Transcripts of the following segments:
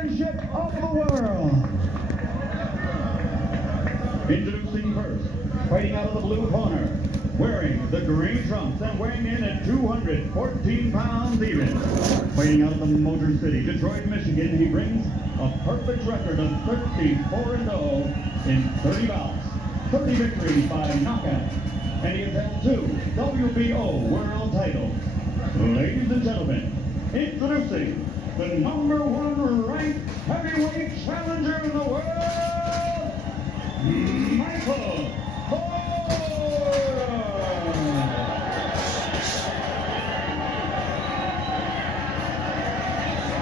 championship of the world. Introducing first, fighting out of the blue corner, wearing the green trunks and weighing in at 214 pounds even. Fighting out of the Motor City, Detroit, Michigan, he brings a perfect record of 34-0 in 30 bouts, 30 victories by knockout, and he has held 2 WBO world titles. Ladies and gentlemen, introducing the #1 ranked heavyweight challenger in the world, Michael Cora.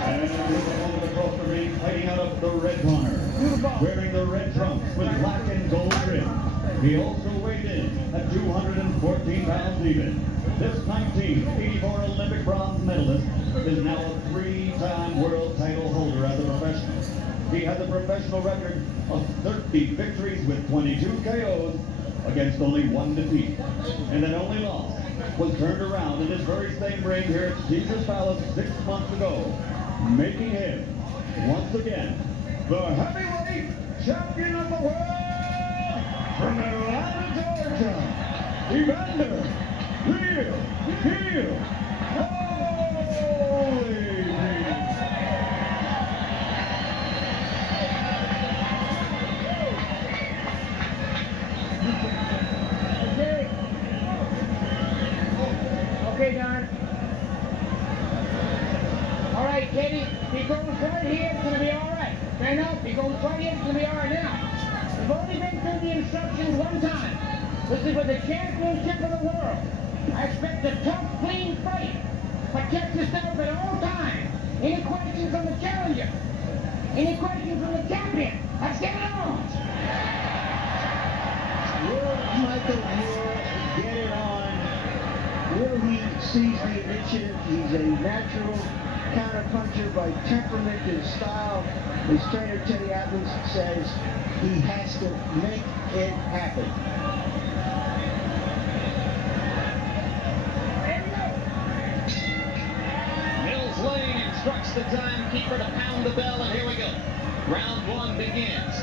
And with the moment across the ring, fighting out of the red corner, wearing the red trunks with black and gold trim. He also weighed in at 214 pounds even. This 1984 Olympic bronze medalist is now a 3-time world title holder as a professional. He has a professional record of 30 victories with 22 KOs against only 1 defeat. And that only loss was turned around in this very same ring here at Caesars Palace 6 months ago, making him, once again, the heavyweight champion of the world from Atlanta, Georgia, Evander Holyfield. Okay, Don. All right, Katie, he goes right here, it's going to be all right. Fair enough? He goes right here, it's going to be all right now. We've only been through the instructions one time. This is for the championship of the world. I expect a tough, clean fight. Protect yourself at all times. Any questions from the challenger? Any questions from the champion? Let's get it on. Will Michael Moore get it on? Will he seize the initiative? He's a natural counterpuncher by temperament and style. His trainer, Teddy Atlas, says he has to make it happen. Mills Lane instructs the timekeeper to pound the bell, and here we go. Round 1 begins.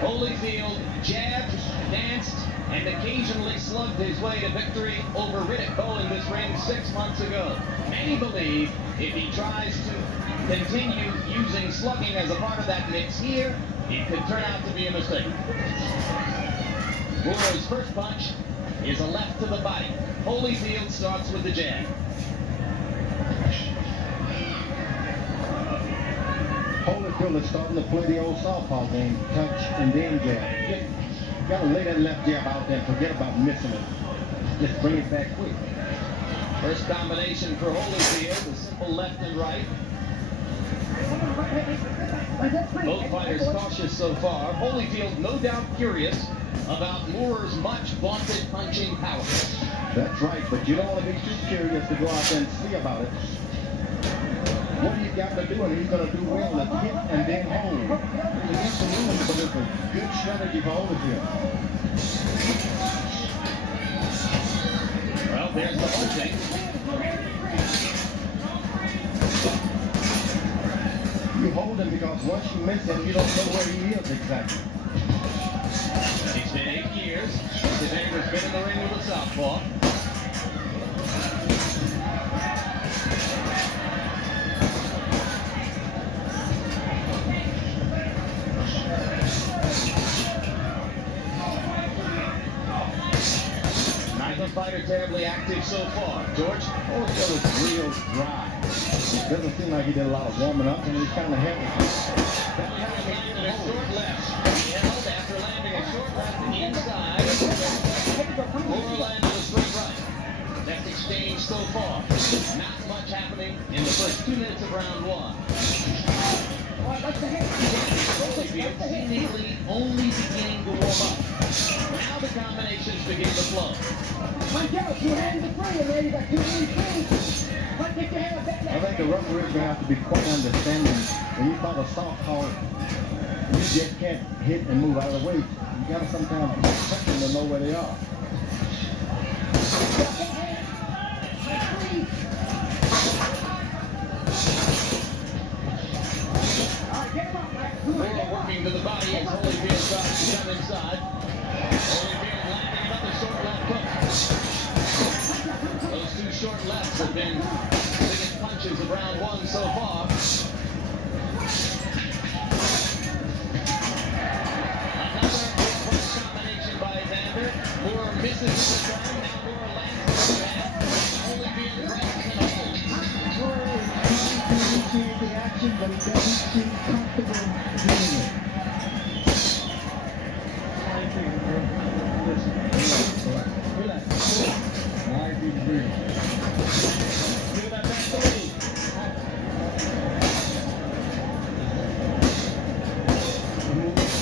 Holyfield jabbed, danced, and occasionally slugged his way to victory over Riddick Bowe in this ring 6 months ago. Many believe if he tries to continue using slugging as a part of that mix here, it could turn out to be a mistake. Moore's first punch is a left to the body. Holyfield starts with the jab. Holyfield is starting to play the old southpaw game, touch and then jab. You gotta lay that left jab out there and forget about missing it. Just bring it back quick. First combination for Holyfield, a simple left and right. Both fighters cautious so far. Holyfield no doubt curious about Moore's much vaunted punching power. That's right, but you don't want to be too curious to go out there and see about it. What he's got to do, and he's going to do well, is hit and then hold. He's against the rules, but it's a good strategy for Holyfield. Well, there's the punching. You hold him because once you miss him, you don't know where he is exactly. It's been 8 years since Evander's been in the ring with a southpaw. Neither fighter terribly active so far. George? Holyfield is real dry. It doesn't seem like he did a lot of warming up, and he's kind of heavy. That time he landed a short left. He held after landing a short left inside. Moore landed a straight right. Best exchange so far. Not much happening in the first 2 minutes of round 1. Holyfield seemingly only beginning to warm up. Now the combinations begin to flow. Punch out, two hands are free, and there you got 2 free. Punch, get your hand up back. I think the referee is going to have to be quite understanding. When you fight a southpaw, you just can't hit and move out of the way. You got to sometimes check them to know where they are. working to the body as Holyfield tries to come inside. Holyfield landing another short left hook. Those two short lefts have been the biggest punches of round one so far. Another punch combination by Evander. Moore misses the return. Now Moore lands the jab. Holyfield grabs and holds. Moore is trying to initiate the action, but he doesn't seem comfortable doing it. Relax. Nice deep breathing. Give that back to me.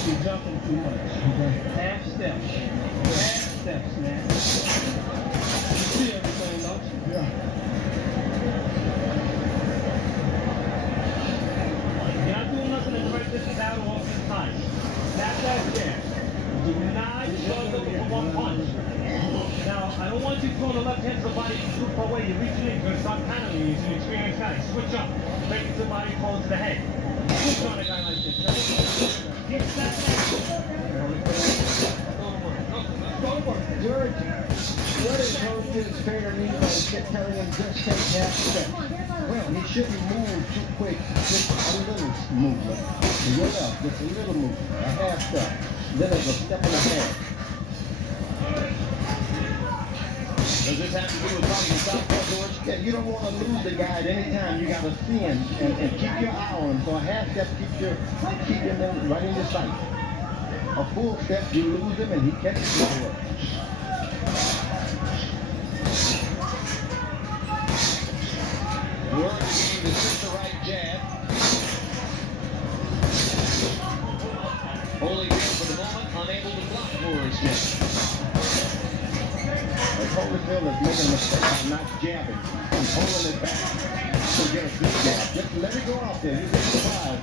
You're jumping too much. Okay? Half steps. Half steps, man. You see everything, don't you? Yeah. You're not doing nothing to break this out off this time. That's that jab. Do not start looking for one punch. Now, I don't want you throwing the left hand to the body too far away. You're reaching in, you're going to start countering. He's an experienced guy. Switch up. Break it to the body, close to the head. Switch on a guy like this. Get that back. Go to work. George, what is Holyfield's favorite mean by telling him just take half step? Well, he shouldn't move too quick. Just a little movement. To your left, just a little movement. A half step. Then it's a step and a half. Does this have to do with probably southpaw, George? Yeah, you don't want to lose the guy at any time. You got to see him and keep your eye on him. So a half step keep him right in your sight. A full step, you lose him and he catches you for it. Moore beginning to shift the right jab. Holyfield for the moment unable to block Moore's jab. Holyfield is making a mistake by not jabbing. He's holding it back to get a good jab. Just let it go out there. You get surprised.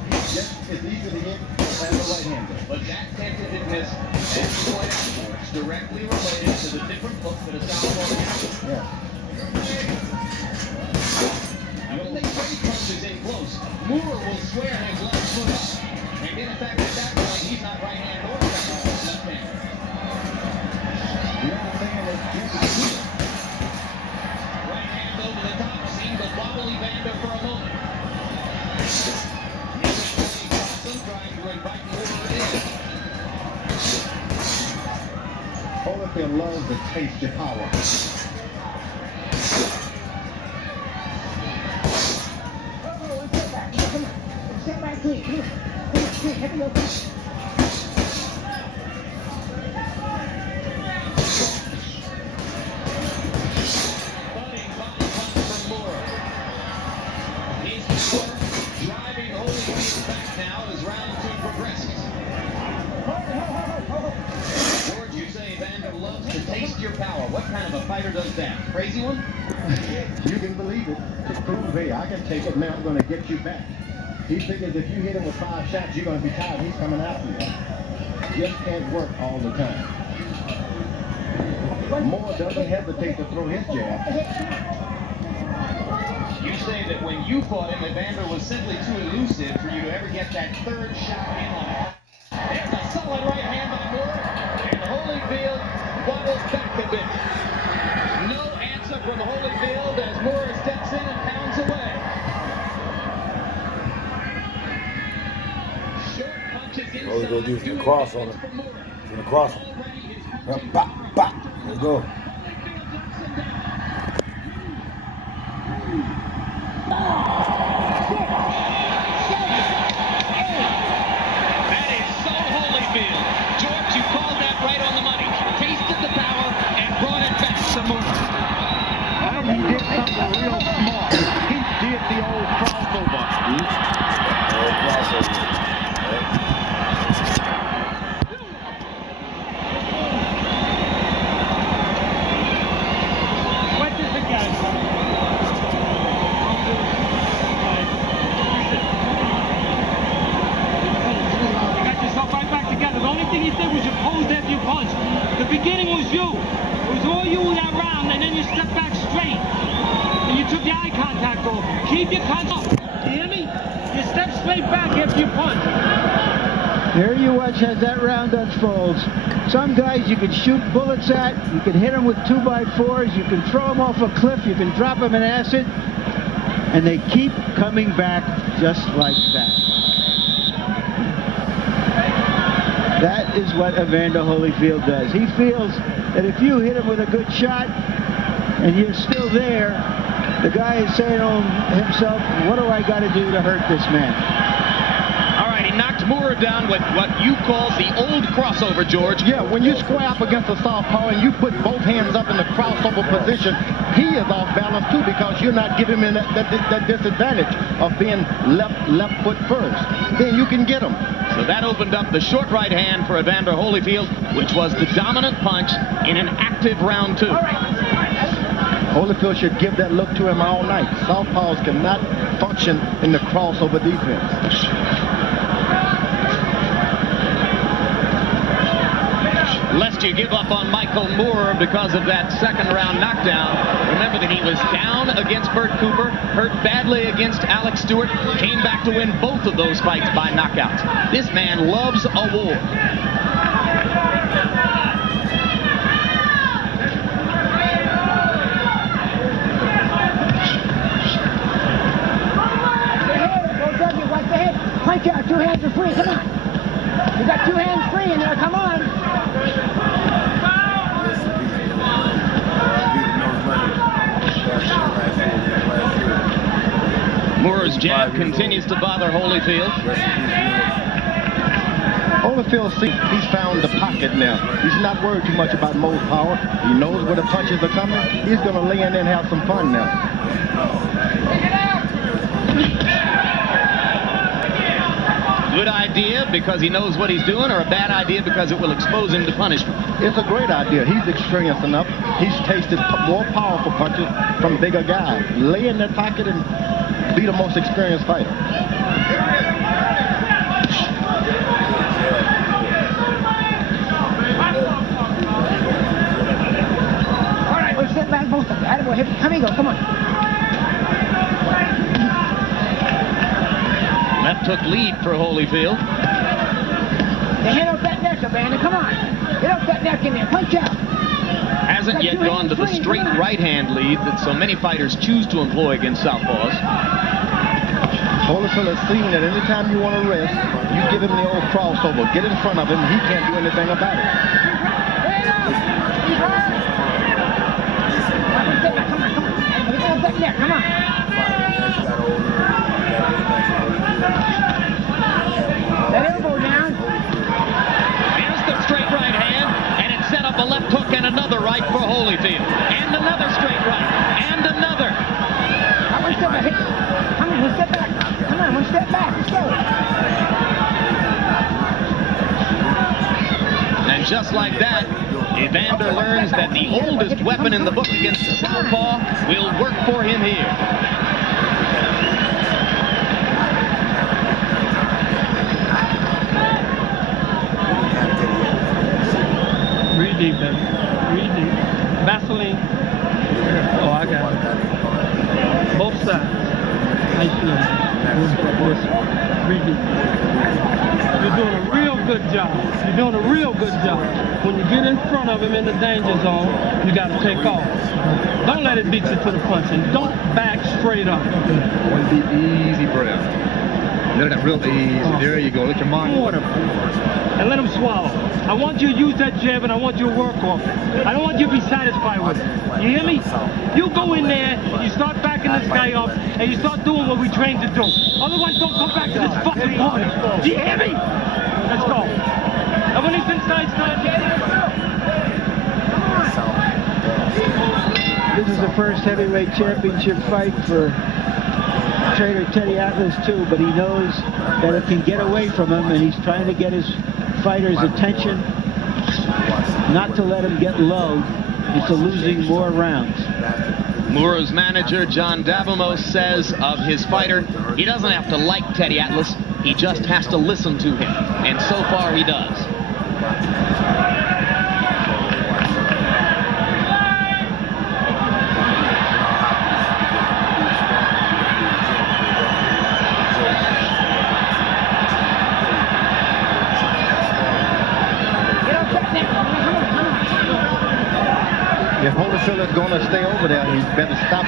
It's easy to hit as a right-hander. But that tentativeness, as you pointed out, is directly related to the different look that a southpaw has. Yeah. And when they trade punches in close, Moore will square his left foot up. And in fact, at that point, he's not right-hand or left-hand. The other thing is just Right hand over the top seemed to wobble Evander for a moment. Trying to invite Moore in. Holyfield loves to taste your power. Step back, please. Come on. Come on. Heavy low. Butting body punch from Moore. He's driving Holyfield back now as round two progresses. George, you say Evander loves to taste your power. What kind of a fighter does that? Crazy one? You can believe it. To prove, hey, I can take it now. I'm going to get you back. He figures if you hit him with 5 shots, you're going to be tired. He's coming after you. Just can't work all the time. Moore doesn't hesitate to throw his jab. You say that when you fought him, Evander was simply too elusive for you to ever get that third shot in on him. There's a solid right hand by Moore, and Holyfield waddles back a bit. No answer from Holyfield as Moore steps in and pounds away. Short punches inside. All we go do is get a cross on him. Get a cross. Bop, bop. There you go. That is so Holyfield. George, you called that right on the money. Tasted the power and brought it back to Moore. And he did something real smart. He did the old crossover. What does it get? You got yourself right back together. The only thing you did was you posed after you punched. The beginning was you. It was all you that round, and then you stepped back straight. And you took your eye contact off. Keep your contact. You hear me? You step straight back after you punch. Here you watch as that round unfolds. Some guys you can shoot bullets at, you can hit them with 2x4s, you can throw them off a cliff, you can drop them in acid, and they keep coming back just like that. That is what Evander Holyfield does. He feels that if you hit him with a good shot and you're still there, the guy is saying to himself, what do I got to do to hurt this man? Knocked Moorer down with what you call the old crossover, George. Yeah, when you square up against a southpaw and you put both hands up in the crossover position, he is off balance too because you're not giving him that disadvantage of being left foot first. Then you can get him. So that opened up the short right hand for Evander Holyfield, which was the dominant punch in an active round 2. Holyfield should give that look to him all night. Southpaws cannot function in the crossover defense. Lest you give up on Michael Moorer because of that second round knockdown. Remember that he was down against Bert Cooper, hurt badly against Alex Stewart, came back to win both of those fights by knockouts. This man loves a war. Watch the head. Punch out. 2 hands are free. Come on. You got 2 hands free in there. Come on. Moorer's jab continues to bother Holyfield. Holyfield he's found the pocket now. He's not worried too much about Mo's power. He knows where the punches are coming. He's going to lay in there and have some fun now. Good idea because he knows what he's doing, or a bad idea because it will expose him to punishment? It's a great idea. He's experienced enough. He's tasted more powerful punches from bigger guys. Lay in that pocket and be the most experienced fighter. All right, let's step back both of you. Attaboy, come here, come on. Left hook lead for Holyfield. They hand out that neck, Evander. Come on. Get up that neck in there. Punch out. Hasn't yet gone to the straight right hand lead that so many fighters choose to employ against southpaws. Holyfield has seen that anytime you want to rest, you give him the old crossover. Get in front of him. He can't do anything about it. Come on. Get up that neck. Come on. That elbow down. Here's the straight right hand, and it set up a left hook and another right for Holyfield. And another straight right, and another. Come on, one step back. Come on, one step back. Let's go. And just like that, Evander learns that the oldest weapon in the book against the southpaw will work for him here. Breathe deep, baby. Breathe deep. Vaseline. Oh, I got it. Both sides. Nice feeling. Breathe deep. You're doing a real good job. You're doing a real good job. When you get in front of him in the danger zone, you got to take off. Don't let it beat you to the punch, and don't back straight up. One deep, easy breath. Let it real easy. There you go. Let your mind Water. And let him swallow. I want you to use that jab, and I want you to work off. I don't want you to be satisfied with it. You hear me? You go in there, you start backing this guy up, and you start doing what we trained to do. Otherwise, don't come back to this fucking corner. Do you hear me? Let's go. And when he's inside, start getting it. This is the first heavyweight championship fight for trainer Teddy Atlas too, but he knows that it can get away from him, and he's trying to get his fighters' attention, not to let him get low into losing more rounds. Moore's manager, John Davamos, says of his fighter, he doesn't have to like Teddy Atlas, he just has to listen to him. And so far he does. Holyfield is going to stay over there. He better stop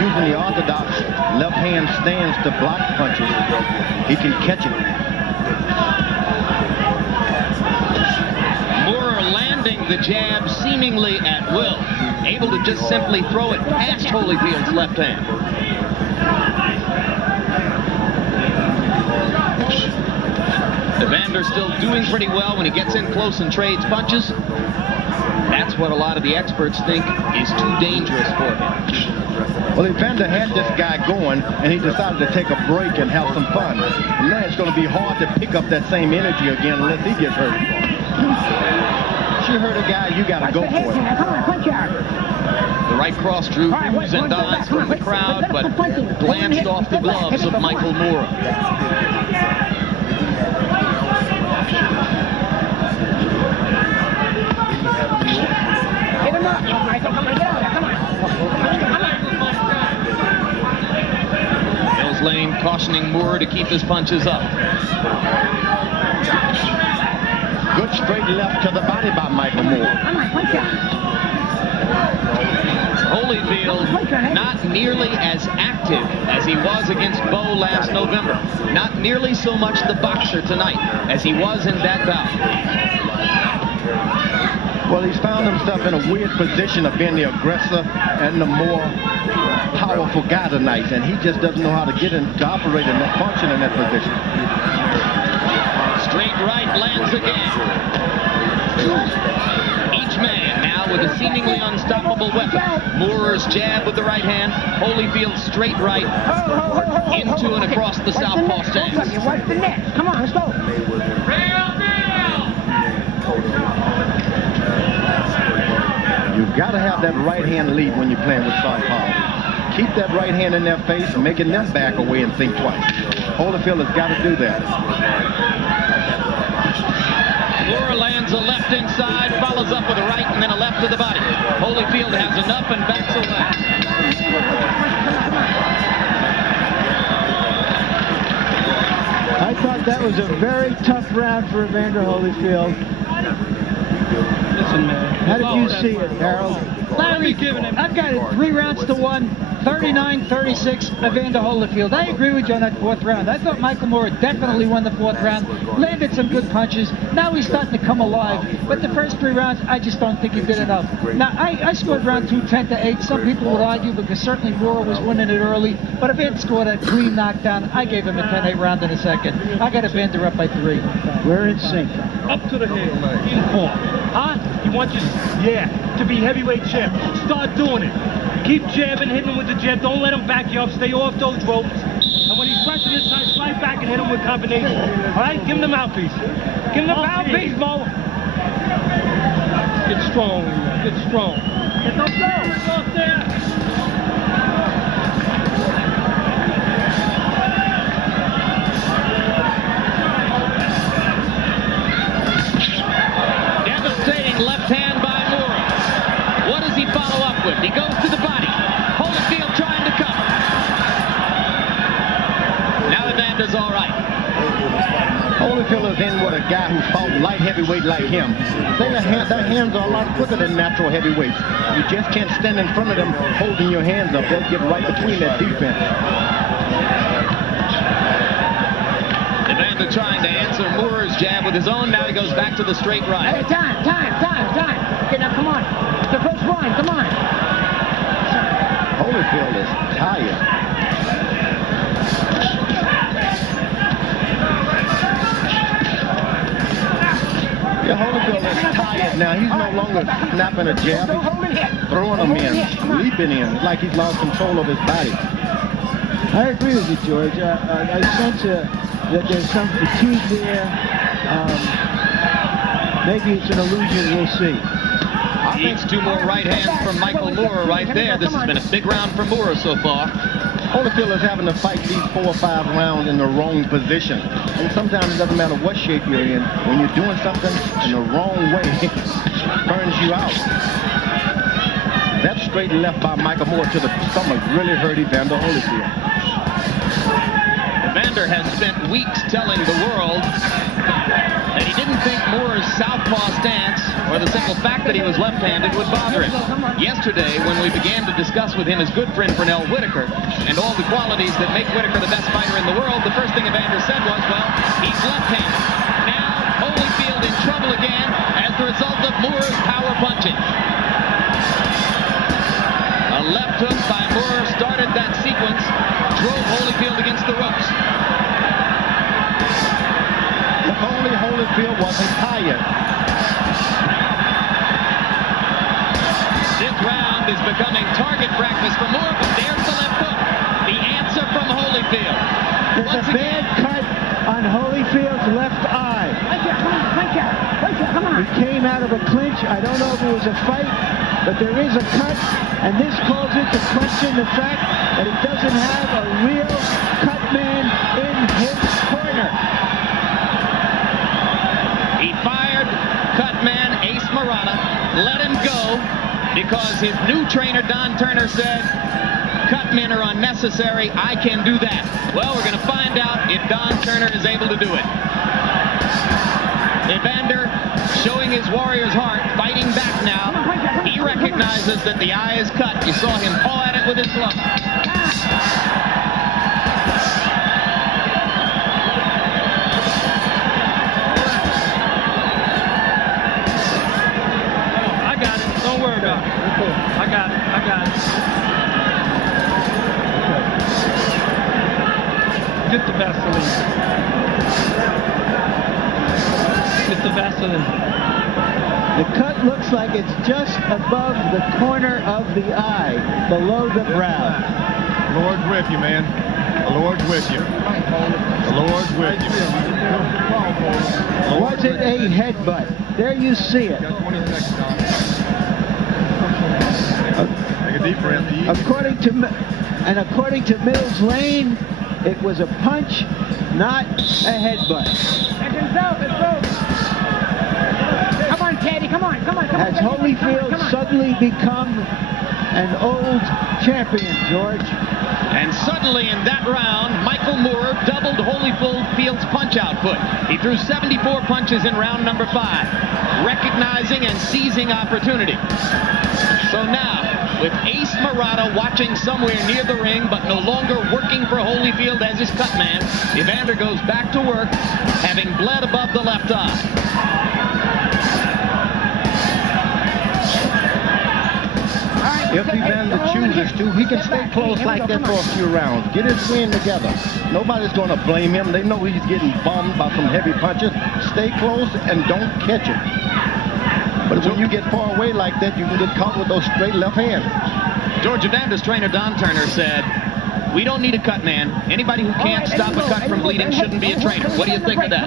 using the orthodox left hand stance to block punches. He can catch it. Moorer landing the jab seemingly at will, able to just simply throw it past Holyfield's left hand. Evander still doing pretty well when he gets in close and trades punches. That's what a lot of the experts think is too dangerous for him. Well, Evander had this guy going, and he decided to take a break and have some fun. Now it's going to be hard to pick up that same energy again unless he gets hurt. You hurt a guy, you got to go for it. Come on, punch out. The right cross drew oohs and ahs from the crowd, but glanced off the gloves of Michael Moorer. Get him up, Michael. Come on, get out there. Come on. Mills Lane cautioning Moorer to keep his punches up. Good straight left to the body by Michael Moorer. Come on, punch out. Holyfield not nearly as active as he was against Bowe last November. Not nearly so much the boxer tonight as he was in that bout. Well, he's found himself in a weird position of being the aggressor and the more powerful guy tonight, and he just doesn't know how to get in, to operate and function in that position. Straight right lands again. Each man now with a seemingly unstoppable weapon. Moorer's jab with the right hand, Holyfield's straight right into and across the southpaw stance. You watch the net. Come on, let's go. You've got to have that right hand lead when you're playing with southpaw. Keep that right hand in their face and making them back away and think twice. Holyfield has got to do that. Moorer lands a left inside, follows up with a right and then a left to the body. Holyfield has enough and backs away. I thought that was a very tough round for Evander Holyfield. Listen, man. How did you see it, Harold? Larry, I've got it 3 rounds to 1, 39-36, Evander Holyfield. I agree with you on that 4th round. I thought Michael Moorer definitely won the 4th round, landed some good punches. Now he's starting to come alive. But the first 3 rounds, I just don't think he did enough. Now, I scored round 2, 10-8. Some people would argue because certainly Moorer was winning it early. But Evander scored a clean knockdown. I gave him a 10-8 round in a second. I got Evander up by 3. We're in sync. Up to the head. In form. Huh? You want your, to be heavyweight champ. Start doing it. Keep jabbing, hitting him with the jab. Don't let him back you up. Stay off those ropes. And when he's pressing this side, slide back and hit him with combination. All right? Give him the mouthpiece. Give him the mouthpiece, Mo. Get strong, man. Get strong. Get those goals. Off there. Left hand by Moorer. What does he follow up with? He goes to the body. Holyfield trying to cover. Now Evander's all right. Holyfield is in with a guy who fought light heavyweight like him. Their hands are a lot quicker than natural heavyweights. You just can't stand in front of them holding your hands up. They'll get right between that defense. Evander trying to answer Moorer's jab with his own. Now he goes back to the straight right. Hey, time. Okay, now come on. It's the first one, come on. Holyfield is tired. Yeah, Holyfield is tired now. He's no longer snapping a jab. He's throwing them in, leaping in, like he's lost control of his body. I agree with you, George. I sense that there's some fatigue there. Maybe it's an illusion. We'll see. Needs 2 more right hands from Michael Moorer right there. This has been a big round for Moorer so far. Holyfield is having to fight these 4 or 5 rounds in the wrong position. And sometimes it doesn't matter what shape you're in. When you're doing something in the wrong way, it burns you out. That straight left by Michael Moorer to the stomach really hurt Evander Holyfield. Evander has spent weeks telling the world that he didn't think Moore's southpaw stance or the simple fact that he was left-handed would bother him. Yesterday, when we began to discuss with him his good friend Pernell Whitaker and all the qualities that make Whitaker the best fighter in the world, the first thing Evander said was, well, he's left-handed. Now, Holyfield in trouble again as the result of Moore's power punching. A left hook by Moore started that sequence, drove Holyfield against the ropes. If only Holyfield wasn't tired. This round is becoming target practice for Moore, but there's the left hook. The answer from Holyfield. There's a bad cut on Holyfield's left eye. Come on. He came out of a clinch. I don't know if it was a fight, but there is a cut, and this calls into question the fact that he doesn't have a real cut man in his corner. He fired cut man Ace Marana, let him go because his new trainer Don Turner said, cut men are unnecessary, I can do that. Well, we're going to find out if Don Turner is able to do it. Evander showing his warrior's heart, fighting back now. He recognizes that the eye is cut. You saw him paw at it with his glove. I got it. Don't worry about it. I got it. Get the Vaseline. Get the Vaseline. The cut looks like it's just above the corner of the eye, below the brow. The Lord's with you, man. The Lord's with you. The Lord's with you. Was it a headbutt? There you see it. Got 20 seconds, Tom. Take a deep breath. According to Mills Lane, it was a punch, not a headbutt. Come on, Teddy, come on. Has Holyfield suddenly become an old champion, George? And suddenly in that round, Michael Moore doubled Holyfield's punch output. He threw 74 punches in round number 5, recognizing and seizing opportunity. So now, with Ace Marana watching somewhere near the ring, but no longer working for Holyfield as his cut man, Evander goes back to work, having bled above the left eye. If Evander chooses to, he can stay close like that for a few rounds. Get his swing together. Nobody's going to blame him. They know he's getting bummed by some heavy punches. Stay close and don't catch it. But when you get far away like that, you can get caught with those straight left hands. George Evander's trainer Don Turner said, we don't need a cut man. Anybody who can't stop a cut from bleeding shouldn't be a trainer. What do you think of that?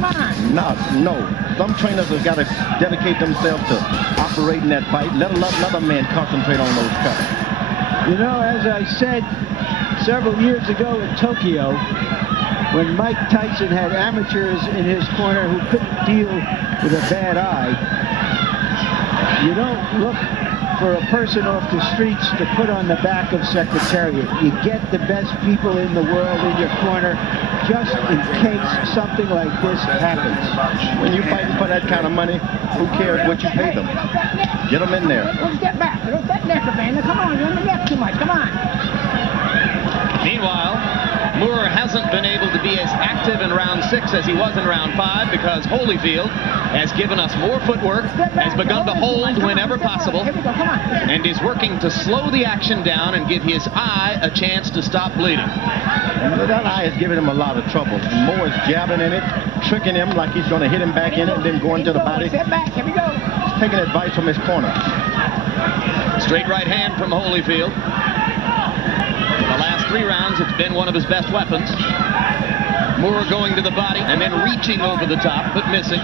No. Some trainers have got to dedicate themselves to operating that fight. Let another man concentrate on those cuts. You know, as I said several years ago in Tokyo, when Mike Tyson had amateurs in his corner who couldn't deal with a bad eye, you don't look for a person off the streets to put on the back of Secretariat. You get the best people in the world in your corner just in case something like this happens. When you're fighting for that kind of money, who cares what you pay them? Get them in there. Let's get back. Don't that neck, Evander. Come on, you're in the neck too much. Come on. Meanwhile, Moore hasn't been able to be as active in round 6 as he was in round 5 because Holyfield has given us more footwork, has begun to hold whenever possible, and is working to slow the action down and give his eye a chance to stop bleeding. That eye is giving him a lot of trouble. Moore is jabbing in it, tricking him like he's going to hit him back in it and then going to the body. Step back. Here we go. He's taking advice from his corner. Straight right hand from Holyfield. In the last 3 rounds, it's been one of his best weapons. Moore going to the body and then reaching over the top, but missing.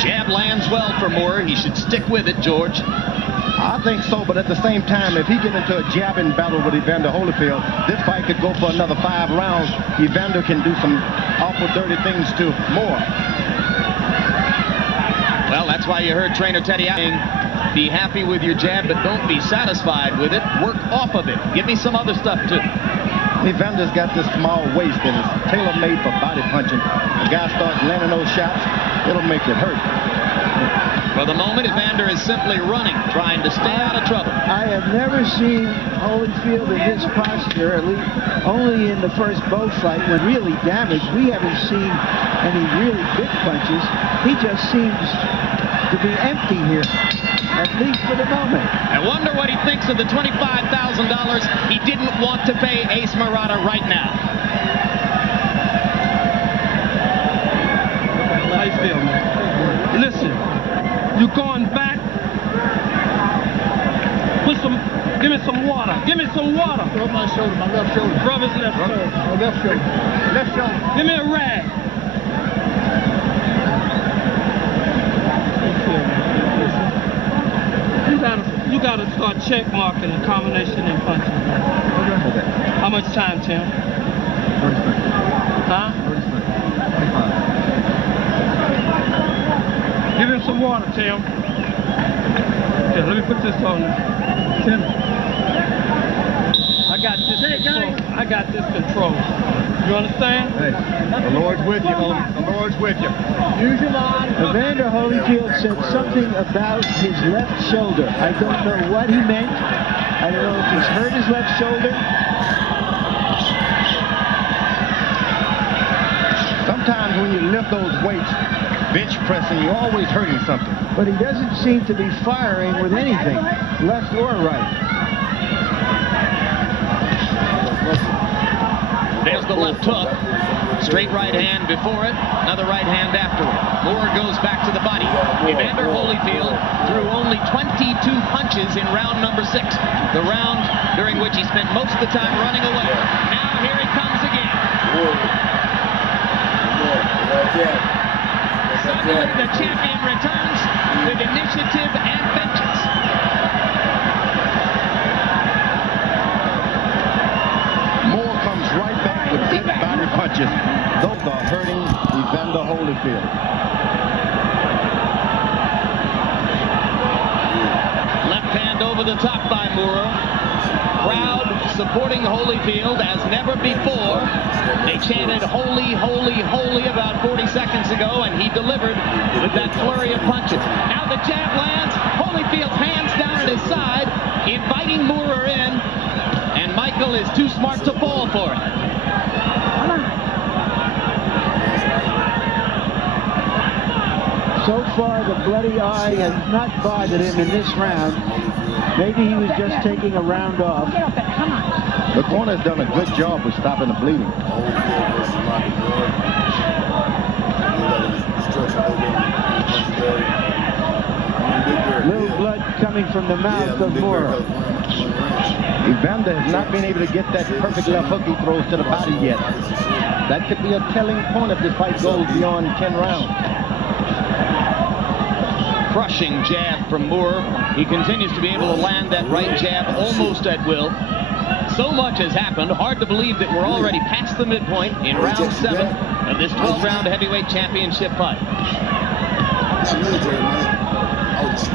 Jab lands well for Moore. He should stick with it, George. I think so, but at the same time, if he get into a jabbing battle with Evander Holyfield, this fight could go for another 5 rounds. Evander can do some awful dirty things to Moore. Well, that's why you heard trainer Teddy saying, be happy with your jab, but don't be satisfied with it. Work off of it. Give me some other stuff, too. Evander's got this small waist and it's tailor-made for body punching. The guy starts landing those shots, it'll make it hurt. For the moment, Evander is simply running, trying to stay out of trouble. I have never seen Holyfield in this posture, at least only in the first Bowe fight when really damaged. We haven't seen any really big punches. He just seems to be empty here, at least for the moment. I wonder what he thinks of the $25,000 he didn't want to pay Ace Murata right now. How you feel, man? Listen, you going back? Give me some water. Give me some water. Rub my shoulder, my left shoulder. Rub his left shoulder. My left shoulder. Left shoulder. Give me a rag. You gotta start check marking the combination and punching. How much time, Tim? 30 seconds. Huh? 30 seconds. 25. Give him some water, Tim. Okay, let me put this on. Tim. I got this control. I got this control. You understand? Hey, the Lord's with you, homie. The Lord's with you. Evander Holyfield said something about his left shoulder. I don't know what he meant. I don't know if he's hurt his left shoulder. Sometimes when you lift those weights, bench pressing, you're always hurting something. But he doesn't seem to be firing with anything, left or right. There's the left hook. Straight right hand before it, another right hand after it. Moore goes back to the body. Evander Holyfield threw only 22 punches in round number 6. The round during which he spent most of the time running away. Now here he comes again. Suddenly the champion returns with initiative and vengeance. Moore comes right back with big body punches. Those are hurting Evander Holyfield. Left hand over the top by Moore. Crowd supporting Holyfield as never before. They chanted holy, holy, holy about 40 seconds ago, and he delivered with that flurry of punches. Now the jab lands. Holyfield's hands down at his side, inviting Moore in, and Michael is too smart to fall for it. So far, the bloody eye has not bothered him in this round. Maybe he was just taking a round off. The corner's done a good job with stopping the bleeding. Little blood coming from the mouth of Moore. Evander has not been able to get that perfect left hook he throws to the body yet. That could be a telling point if this fight goes beyond 10 rounds. Crushing jab from Moore. He continues to be able to land that right jab almost at will. So much has happened. Hard to believe that we're already past the midpoint in round 7 of this 12-round heavyweight championship fight.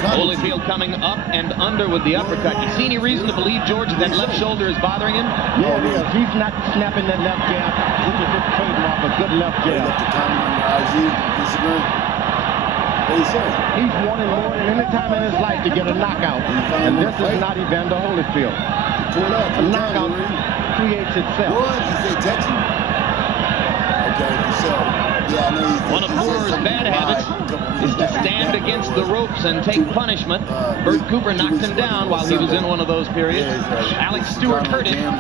Holyfield coming up and under with the uppercut. You see any reason to believe, George, that left shoulder is bothering him? Yeah, because he's not snapping that left jab, which is his trademark, a good left jab. He's wanting more than any time in his life to get a knockout. And this is not Evander Holyfield. A knockout creates itself. One of Moore's bad habits is to stand against the ropes and take punishment. Bert Cooper knocked him down while he was in one of those periods. Alex Stewart hurt him.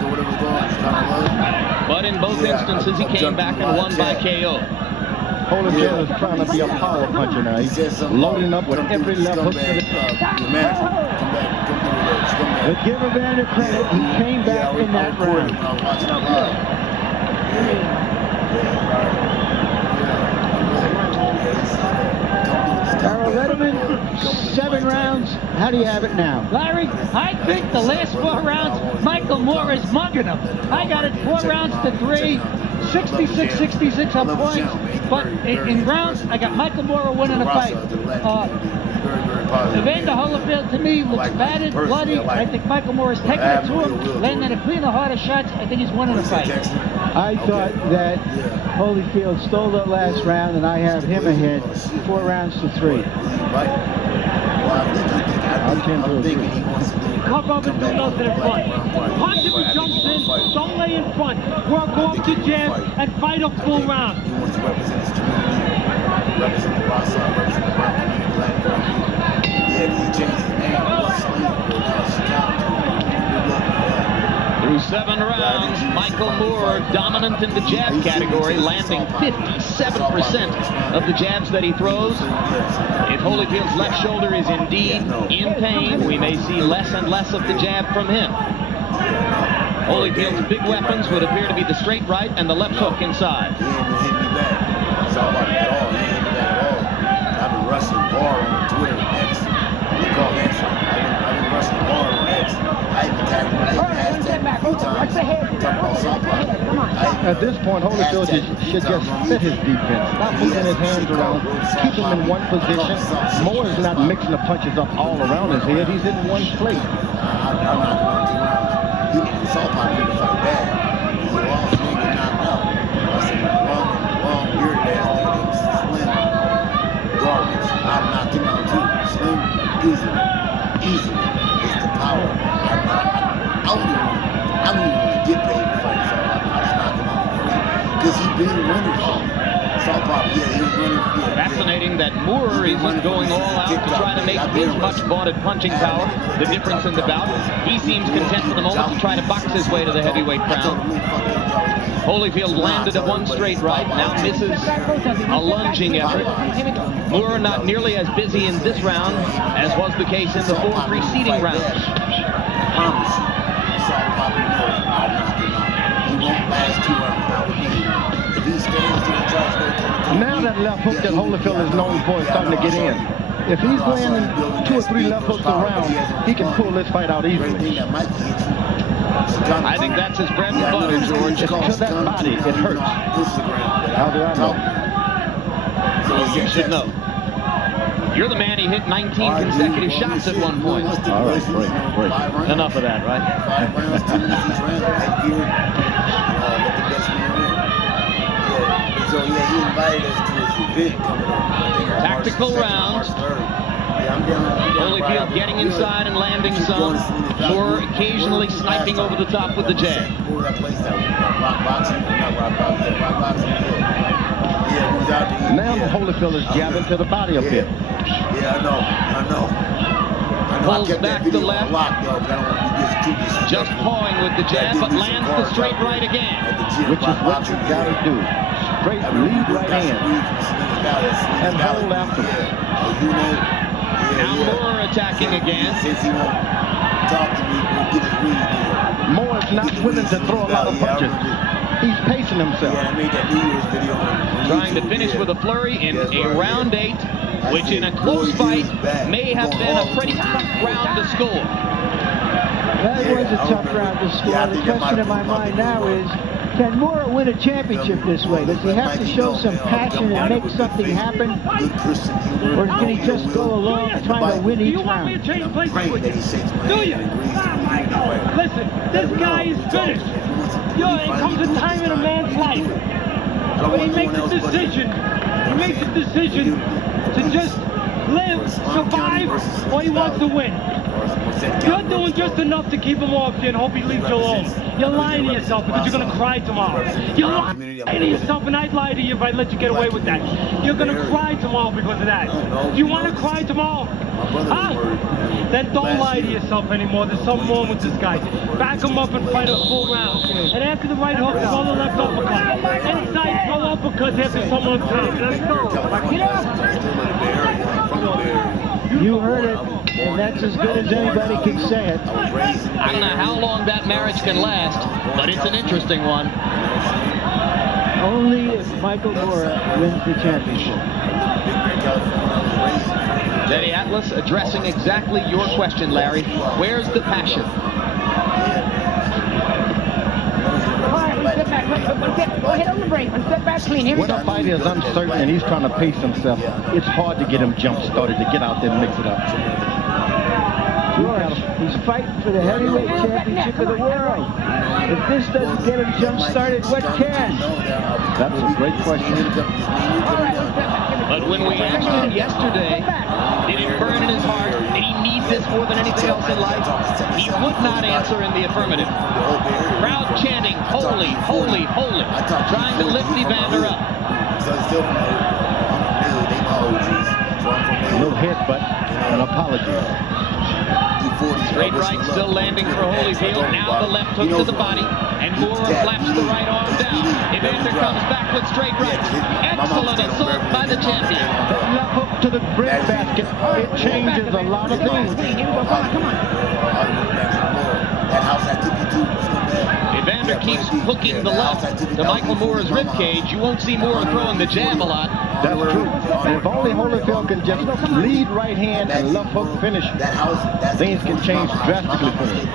But in both instances, he came back and won by KO. Holyfield is trying to be a power puncher now. He's loading up with every left hook to the But give Evander credit, he came back in that round. Harold Letterman, 7 rounds. How do you have it now? Larry, I think the last 4 rounds, Michael Moore is mugging him. I got it 4 rounds to 3, 66-66 on points. But in rounds, I got Michael Moore winning the fight. very, very positive. Evander Holyfield, to me, looks battered, bloody. I think Michael Moore is taking it to him, landing a cleaner, harder shots. I think he's winning the fight. I thought that Holyfield stole the last round, and I have him ahead 4 rounds to 3. Come up and do nothing in front. Punch him and jumps in. Don't lay in front. Work off the jab and fight a full round. He wants to represent his community, represent the Ross side, represent the brown community, Black community. Yeah, he changed his name. It was Sleep, but now it's Chicago. Through 7 rounds, Michael Moore dominant in the jab category, landing 57% of the jabs that he throws. If Holyfield's left shoulder is indeed in pain, we may see less and less of the jab from him. Holyfield's big weapons would appear to be the straight right and the left hook inside. He ain't been hitting me back. It's all about me at all. He ain't hit me back at all. I've been wrestling hard on Twitter, X. They call X. I've been wrestling hard on X. I even tagged him. I even hashtagged him a few times. Talking about Southpaw. At this point, Holyfield should just fit his defense. Stop moving his hands around. Keep him in one position. Moore is not mixing the punches up all around his head. He's in one place. I'm not going 2 rounds. Southpaw need to fight bad. He's a long nigga knocked out. That's a long bearded ass nigga named Slim. Garbage. I knocked him out too. Slim, easily. It's the power. I don't even want to get paid to fight Southpaw. I just knock him out for free. Because he been winning for me. Southpaw, yeah, he was winning for me. Fascinating that Moore isn't going all out to try to make his much-vaunted punching power the difference in the bout. He seems content for the moment to try to box his way to the heavyweight crown. Holyfield landed a 1 straight right, now misses a lunging effort. Moore not nearly as busy in this round as was the case in the 4 preceding rounds. I promise you, Southpaw knows I'll knock him out. He won't last 2 rounds, not with me. If he stands to the tries, Now that left hook that Holyfield is known for is starting to get in. If he's landing 2 or 3 left hooks around, he can pull this fight out easily. I think that's his bread and butter, George. It's to that body, it hurts. How do I know? So you should know. You're the man he hit 19 consecutive shots at one point. All right, great. Enough of that, right? 5 rounds, 2 minutes each round. Headgear, let the best man win. Yeah. So yeah, he invited us to his event coming up. Tactical rounds. Yeah, I'm down. Holyfield getting inside and landing some. Moore occasionally sniping over the top with the jab. What was that place that rock boxing? Not rock boxing. Yeah, rock boxing. Yeah, he was out there. Now Holyfield is jabbing to the body a bit. Yeah, I know. Pulls back the left. Just pawing with the jab, but lands the straight right again. Which is what you gotta do. Straight lead right hand. And hold after. Now Moore attacking again. Since he won't talk to me, we'll get his read there. Moore is not willing to throw a lot of punches. He's pacing himself. Yeah, I made that New Year's video on Trying to finish with a flurry in a round 8, which in a close fight may have been a pretty tough round to score. That was a tough round to score. The question in my mind now is, can Moore win a championship this way? Does he have to show some passion and make something happen? Or can he just go along trying to win each round? Do you? Listen, this guy is finished. Yo, it comes a time in a man's life when he makes a decision. He makes a decision to just live, survive, or he wants to win. You're doing just enough to keep him off you and hope he leaves you alone. You're lying to yourself because you're going to cry tomorrow. You're lying to yourself, and I'd lie to you if I let you get away with that. You're going to cry tomorrow because of that. Do you want to cry tomorrow? Huh? Then don't lie to yourself anymore. There's something wrong with this guy. Back him up and fight a full round. And after the right hook, throw the left uppercut. Inside, throw uppercuts after someone's top. Let's go. Get up. You heard it, and that's as good as anybody can say it. I don't know how long that marriage can last, but it's an interesting one. Only if Michael Moore wins the championship. Teddy Atlas addressing exactly your question, Larry. Where's the passion? Come on, get back. hit on the brake. One step back clean. Here we When go. a fighter is uncertain and he's trying to pace himself, it's hard to get him jump started, to get out there and mix it up. George, he's fighting for the heavyweight championship of the world. If this doesn't get him jump started, what can? That's a great question. But when we asked him yesterday, did it burn in his heart? Did he need this more than anything else in life? He would not answer in the affirmative. Crowd chanting, holy, holy, holy, trying to lift Evander up. No headbutt, an apology. Straight right still landing for Holyfield. Now the left hook to the body. And Moore flaps the right arm down. Evander comes back with straight right. Excellent assault by the champion. That left hook to the bread basket, it changes a lot of things. Come on. That house I took you to was so bad. Evander keeps hooking the left to Michael Moore's ribcage. You won't see Moore throwing the jab a lot. That's true. And if only Holyfield can just lead right hand and left hook finish, things can change drastically for him.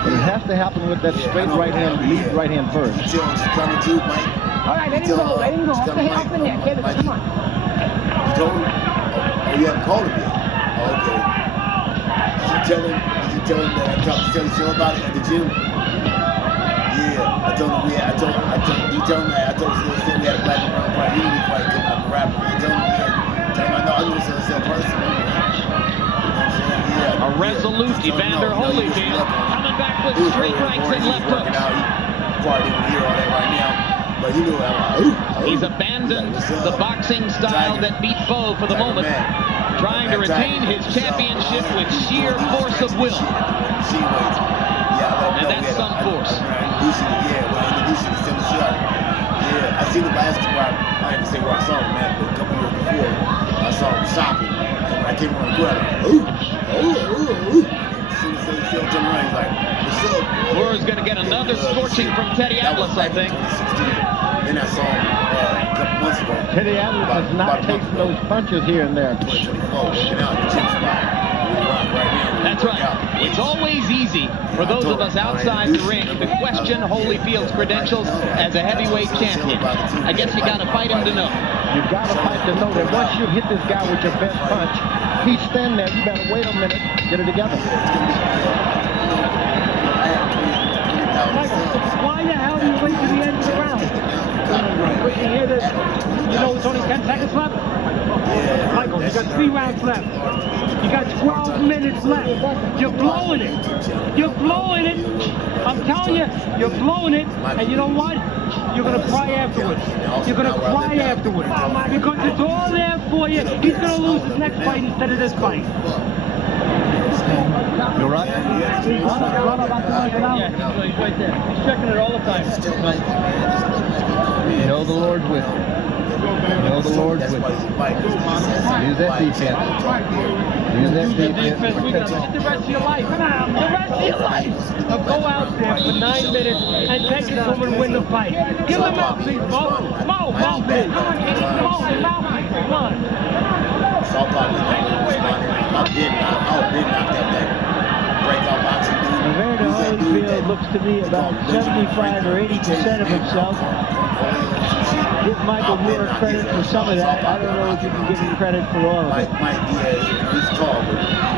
But it has to happen with that straight right hand, lead right hand first. All right, let him go. Let him go. Off the head, off the neck. Come on. You told him? Oh, you haven't called him yet? Oh, okay. Did you tell him that I talked to Shelly Show about it at the gym? Yeah, I told him you told him that I told Shelly Show we had a black and brown pride unity fight coming up a rapper. You told him I know I knew Shelly Show personally. A resolute Evander Holyfield coming back with straight rights and left hooks. Probably didn't hear all that right now, but he knew that. He's abandoned the boxing style that beat Bo for the moment, trying to retain his championship with sheer force of will. And that's some force. Yeah, I seen him last time. I didn't say where I saw him, man, but a couple years before, I saw him shopping. And when I came on the court, I was like, as soon as he turned around, he's like, what's up? Moore's going to get another scorching from Teddy Atlas, I think. Then I saw him a couple months ago. Teddy Atlas has not taken those punches here and there. That's right. It's always easy for those of us outside the ring to question Holyfield's credentials as a heavyweight champion. I guess you got to fight him to know. You got to fight to know that once you hit this guy with your best punch, he's standing there. You better wait a minute, get it together. Why the hell do you wait to the end of the round? You hear this? You know it's only 10 seconds left? Michael, you got 3 rounds left. You got 12 minutes left. You're blowing it. You're blowing it. I'm telling you, you're blowing it. And you know what? You're going to cry afterwards. You're going to cry afterwards. Because it's all there for you. He's going to lose his next fight instead of this fight. You're right. Yeah, he's right there. He's checking it all the time. You know the Lord's with you. You know the Lord's with you. Use that defense. Use that defense. We got the rest of your life. Come on, the rest of your life. Now go out there for 9 minutes and take it home and win the fight. Give them up, please, Mo. Mo, please. Come on. Evander Holyfield looks to me about 75 or 80% of himself. Give Michael Moore credit for some of that. I don't know if you can give him credit for all of it.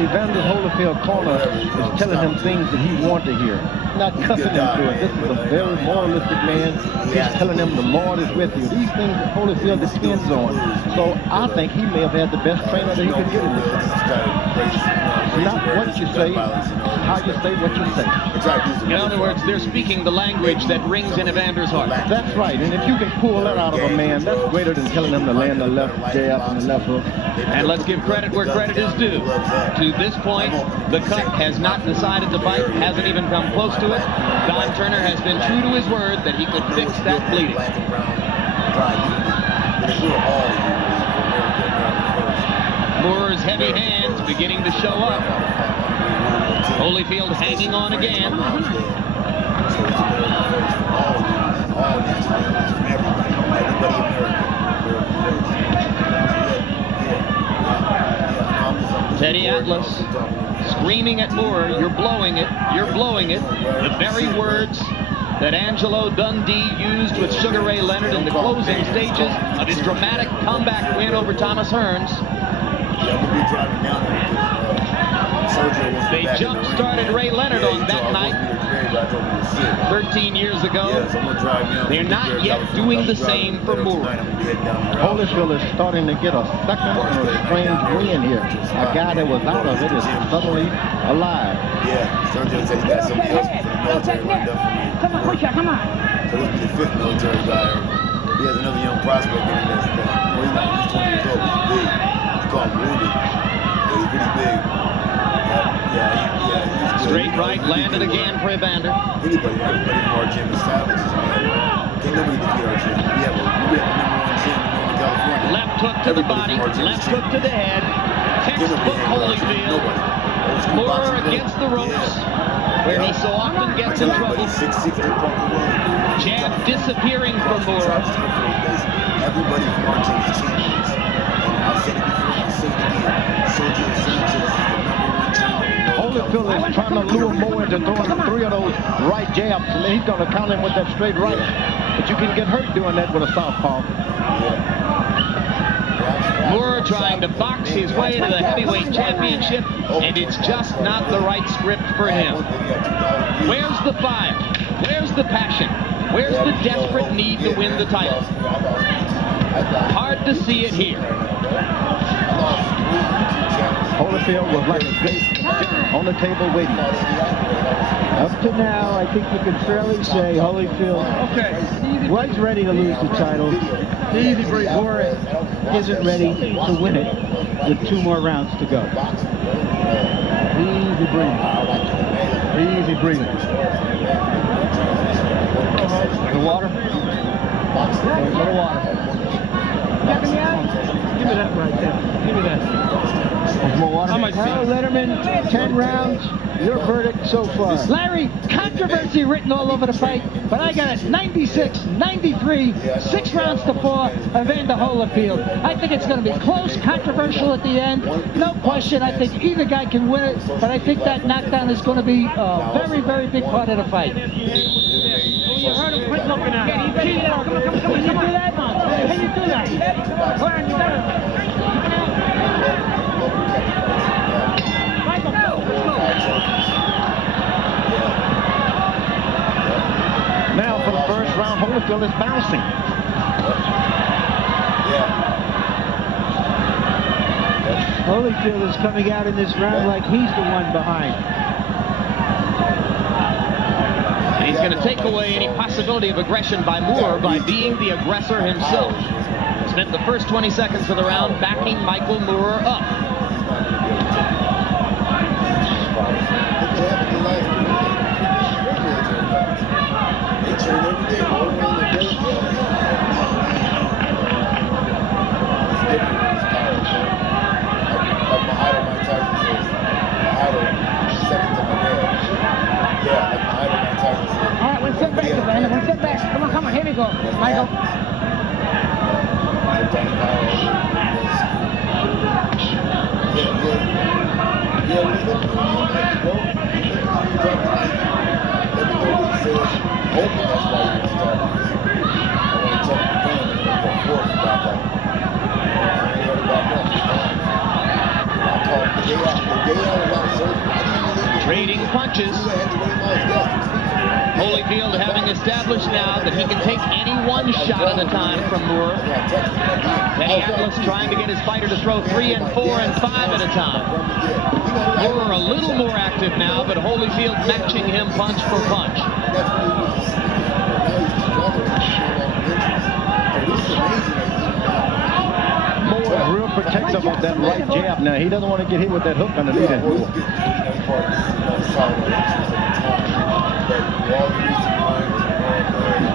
Evander Holyfield corner is telling him things that he wants to hear, not cussing him through it. This is a very moralistic man. He's telling him the Lord is with you. These things that Holyfield depends on. So I think he may have had the best trainer that he could get in this thing. Not what you say, how you say what you say. In other words, they're speaking the language that rings in Evander's heart. That's right, and if you can pull that out of a man, that's greater than telling him to land the left jab and the left hook. And let's give credit where credit is due. To this point, the cut has not decided to bite, hasn't even come close to it. Don Turner has been true to his word that he could fix that bleeding. Moore's heavy hands beginning to show up. Holyfield hanging on again. Teddy Atlas screaming at Moore, you're blowing it, you're blowing it. The very words that Angelo Dundee used with Sugar Ray Leonard in the closing stages of his dramatic comeback win over Thomas Hearns. They jump-started Ray Leonard on that night 13 years ago. They're not yet doing the same for Moore. Holyfield is starting to get a second and a strange win here. A guy that was out of it is suddenly alive. Yeah, Sergio said he got somebody else from the military lined up for me. Come on, push it, come on. So this will be the 5th military guy. He has another young prospect in him that's well, he's not, he's 20 years old, he's big. He's called Ruby. Yeah, he's pretty big. He's good. Straight right, landed again for Evander. Everybody from our gym is savages, man. Can't nobody defeat our gym. We have the number 1 gym in Northern California. Left hook to the body, left hook to the head. Textbook Holyfield. Moore against the ropes, where he so often gets in trouble. Jab disappearing from Moore. Everybody from our gym is champions. And I'll say it before, I'll say it again. Sergio Sanchez is the number 1 champion. Holyfield is trying to lure Moore into throwing 3 of those right jabs, and then he's going to counter him with that straight right. But you can get hurt doing that with a southpaw. Moore trying to box his way to the heavyweight championship, and it's just not the right script for him. Where's the fire? Where's the passion? Where's the desperate need to win the title? Hard to see it here. Holyfield was like on the table waiting. Up to now, I think you can fairly say Holyfield was ready to lose the title. Moore isn't ready to win it with 2 more rounds to go. Easy breathing. Easy breathing. The water? A little water. Give me that right there. Give me that. More water? Harold Letterman, 10 rounds. Your verdict so far. Larry, controversy written all over the fight, but I got it 96, 93, 6 rounds to 4, Evander Holyfield. I think it's going to be close, controversial at the end. No question, I think either guy can win it, but I think that knockdown is going to be a very, very big part of the fight. You heard him quit looking at him. Can you do that? Can you do that? Go ahead, you got it. Now for the first round, Holyfield is bouncing. Holyfield is coming out in this round like he's the one behind. And he's going to take away any possibility of aggression by Moore by being the aggressor himself. Spent the first 20 seconds of the round backing Michael Moore up. All right, one step back, Evander. One step back. Come on, here we go, Michael. Trading punches. Holyfield having established now that he can take any one shot at a time from Moore. Kenny Atlas trying to get his fighter to throw 3 and 4 and 5 at a time. Moore a little more active now, but Holyfield matching him punch for punch. Moore real protective of that right jab now. He doesn't want to get hit with that hook underneath it.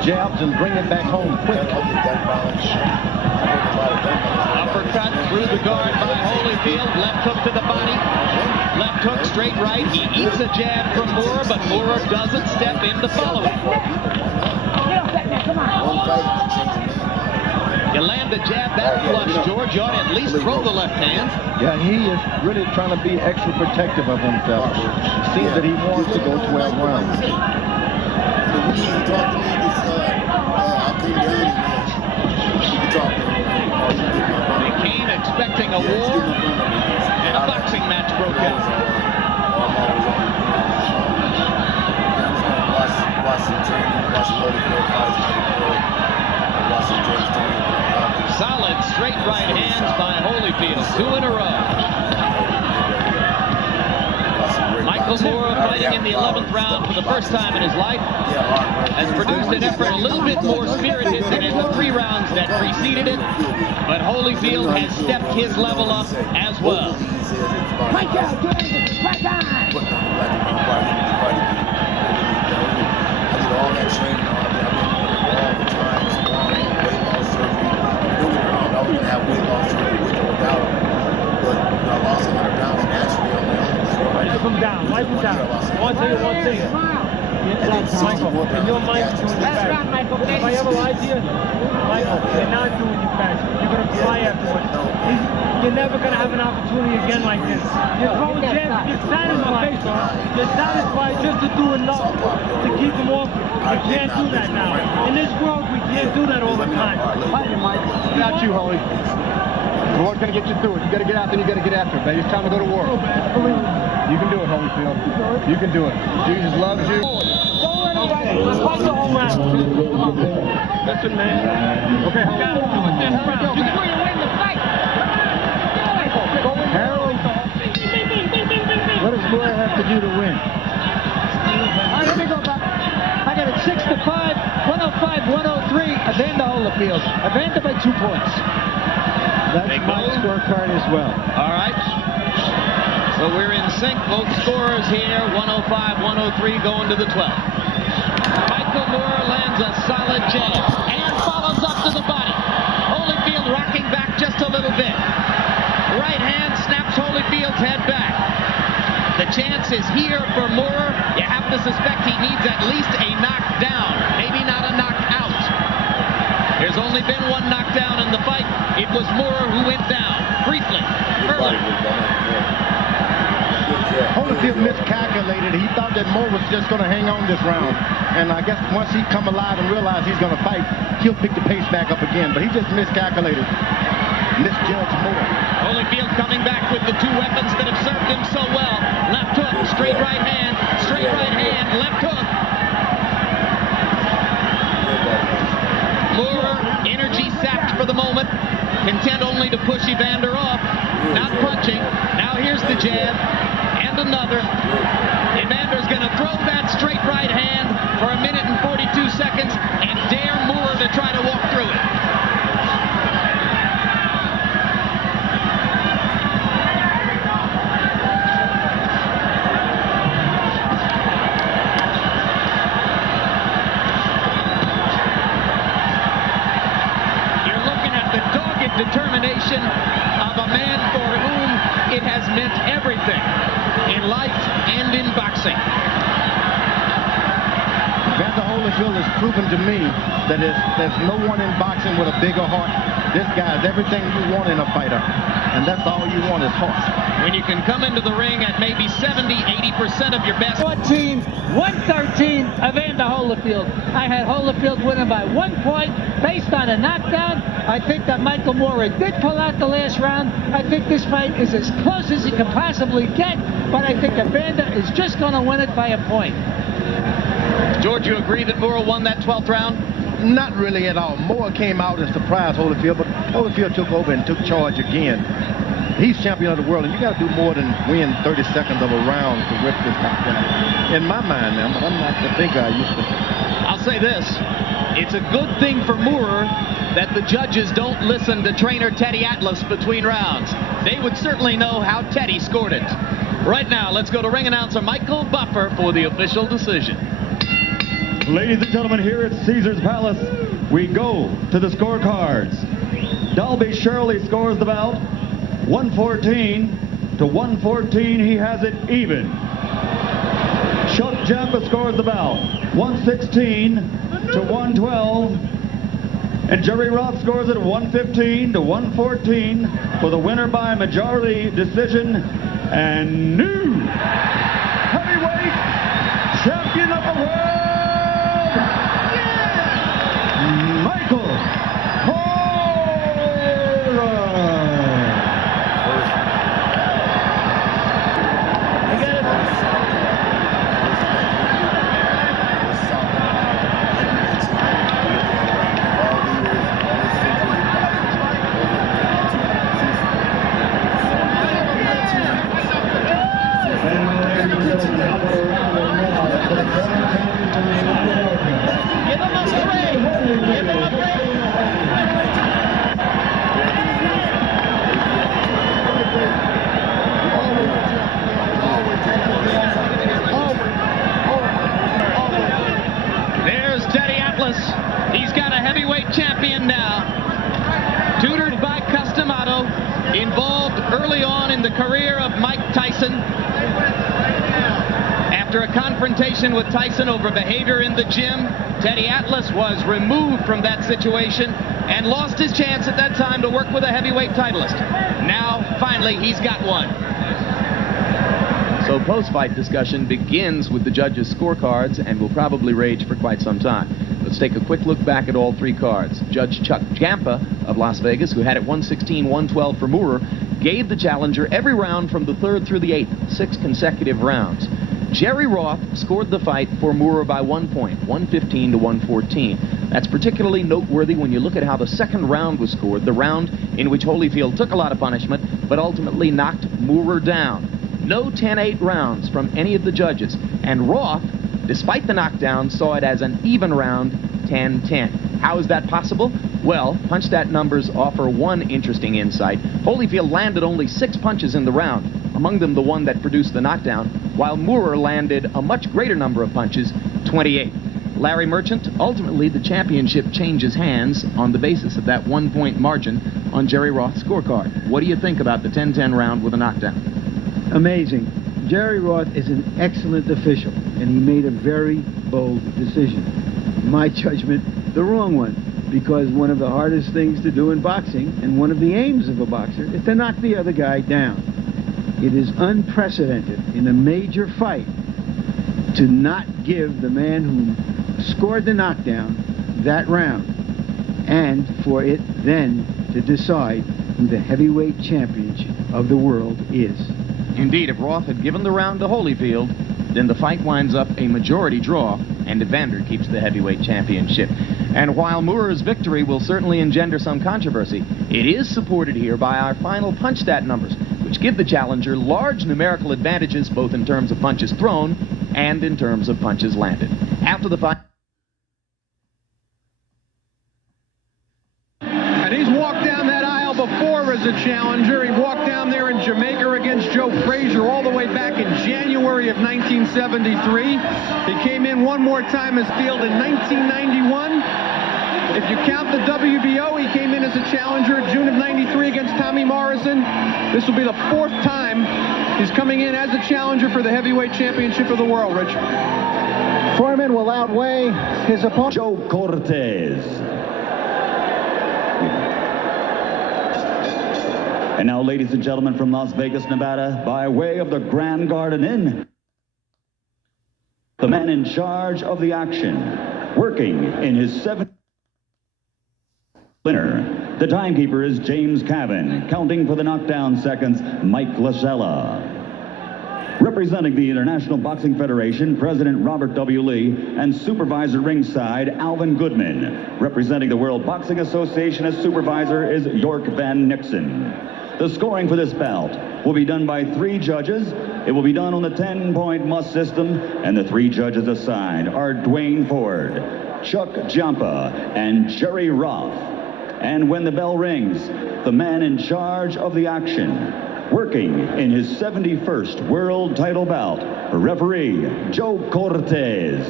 Jabs and bring it back home quick. Uppercut through the guard by Holyfield. Left hook to the body. Left hook straight right. He eats a jab from Moore, but Moore doesn't step in to follow it. You land the jab that flush, George. You ought to at least throw the left hand. Yeah, he is really trying to be extra protective of himself. It seems that he wants to go 12 rounds. needs to talk to me, just I'll come down and you can talk to him. Or you can get my phone. Kane expecting a Yeah, just war, get my phone number. and a boxing match broke out. I'm always on. Watch some training, watch some Holyfield fights, watch some James Toney. Solid straight right hands by Holyfield, 2 in a row. Michael Moore fighting in the 11th round for the first time in his life has produced an effort a little bit more spirited than in the 3 rounds that preceded it, but Holyfield has stepped his level up as well. Right down, right down. I did all that training. I've been all the time, sparring, weight loss surgery. Don't get me wrong, I was going to have weight loss surgery with or without him. But I lost 100 pounds naturally on my own. Wipe him down, wipe him down. I want to tell you one thing. Michael, in your mind, you're doing you That's bad. right, Michael. If I ever lied to you, Michael, you're not doing you bad. You're going to fly afterwards. You're never going to have an opportunity again like this. You're throwing jabs. You're satisfied. You're satisfied just to do enough to keep him off. You can't do that now. In this world, we can't do that all the time. Fight him, Mike. Not you, Holy. The Lord's going to get you through it. You got to get out there, you got to get after it, baby. It's time to go to war. You can do it, Holyfield. You can do it. Jesus loves you. Fight the whole round. Listen, man. Okay, hold on. Before you win the fight. Harold, what does Moore have to do to win? All right, let me go back. I got it 6-5, 105-103, Evander Holyfield. Evander by 2 points. That's my scorecard as well. All right. So we're in sync. Both scorers here, 105-103 going to the 12th. Michael Moore lands a solid jab and follows up to the body. Holyfield rocking back just a little bit. Right hand snaps Holyfield's head back. The chance is here for Moore. You have to suspect he needs at least a knockdown, maybe not a knockout. There's only been one knockdown in the fight. It was Moore who went down briefly, early. Holyfield miscalculated. He thought that Moore was just going to hang on this round. And I guess once he come alive and realize he's going to fight, he'll pick the pace back up again. But he just miscalculated. Misjudged Moore. Holyfield coming back with the 2 weapons that have served him so well. Left hook, straight right hand, left hook. Moore, energy sapped for the moment, content only to push Evander off, not punching. Now here's the jab, and another. Evander's going to throw that straight right hand for 1 minute and 42 seconds and dare Moore to try to walk through it. Determination of a man for whom it has meant everything in life and in boxing. Evander Holyfield has proven to me that there's no one in boxing with a bigger heart. This guy is everything you want in a fighter, and that's all you want is heart. When you can come into the ring at maybe 70-80% of your best. 113, Evander Holyfield. I had Holyfield winning by 1 point based on a knockdown. I think that Michael Moore did pull out the last round. I think this fight is as close as he can possibly get, but I think Evander is just going to win it by a point. George, you agree that Moore won that 12th round? Not really at all. Moore came out and surprised Holyfield, but Holyfield took over and took charge again. He's champion of the world, and you got to do more than win 30 seconds of a round to rip this top guy. In my mind now, but I'm not the thinker I used to. I'll say this. It's a good thing for Moore that the judges don't listen to trainer Teddy Atlas between rounds. They would certainly know how Teddy scored it. Right now, let's go to ring announcer Michael Buffer for the official decision. Ladies and gentlemen, here at Caesars Palace, we go to the scorecards. Dalby Shirley scores the bout 114-114. He has it even. Chuck Jaffa scores the bout 116-112. And Jerry Roth scores it 115-114 for the winner by majority decision and new heavyweight champion of the world, heavyweight champion now, tutored by Customato, involved early on in the career of Mike Tyson. After a confrontation with Tyson over behavior in the gym, Teddy Atlas was removed from that situation and lost his chance at that time to work with a heavyweight titleist. Now, finally, he's got one. So post-fight discussion begins with the judges' scorecards and will probably rage for quite some time. Let's take a quick look back at all three cards. Judge Chuck Jampa of Las Vegas, who had it 116-112 for Moorer, gave the challenger every round from the 3rd through the 8th, 6 consecutive rounds. Jerry Roth scored the fight for Moorer by 1 point, 115-114. That's particularly noteworthy when you look at how the second round was scored, the round in which Holyfield took a lot of punishment, but ultimately knocked Moorer down. No 10-8 rounds from any of the judges, and Roth, despite the knockdown, saw it as an even round, 10-10. How is that possible? Well, punch stat numbers offer one interesting insight. Holyfield landed only 6 punches in the round, among them the one that produced the knockdown, while Moorer landed a much greater number of punches, 28. Larry Merchant, ultimately the championship changes hands on the basis of that 1 point margin on Jerry Roth's scorecard. What do you think about the 10-10 round with a knockdown? Amazing. Jerry Roth is an excellent official, and he made a very bold decision. In my judgment, the wrong one, because one of the hardest things to do in boxing, and one of the aims of a boxer, is to knock the other guy down. It is unprecedented in a major fight to not give the man who scored the knockdown that round, and for it then to decide who the heavyweight champion of the world is. Indeed, if Roth had given the round to Holyfield, then the fight winds up a majority draw, and Evander keeps the heavyweight championship. And while Moorer's victory will certainly engender some controversy, it is supported here by our final punch stat numbers, which give the challenger large numerical advantages both in terms of punches thrown and in terms of punches landed. After the fight... And he's walked down that aisle before as a challenger. He walked down there in Jamaica against Joe Frazier all the way back in January of 1973. He came in one more time as field in 1991. If you count the WBO, he came in as a challenger in June of 93 against Tommy Morrison. This will be the 4th time he's coming in as a challenger for the heavyweight championship of the world, Rich. Foreman will outweigh his opponent. Joe Cortez. And now, ladies and gentlemen, from Las Vegas, Nevada, by way of the Grand Garden Inn, the man in charge of the action, working in his 7th winner. The timekeeper is James Cavan, counting for the knockdown seconds, Mike Lasella. Representing the International Boxing Federation, President Robert W. Lee, and supervisor ringside, Alvin Goodman. Representing the World Boxing Association as supervisor is York Van Nixon. The scoring for this bout will be done by 3 judges. It will be done on the 10-point must system, and the 3 judges assigned are Dwayne Ford, Chuck Jampa, and Jerry Roth. And when the bell rings, the man in charge of the action, working in his 71st world title bout, referee Joe Cortez.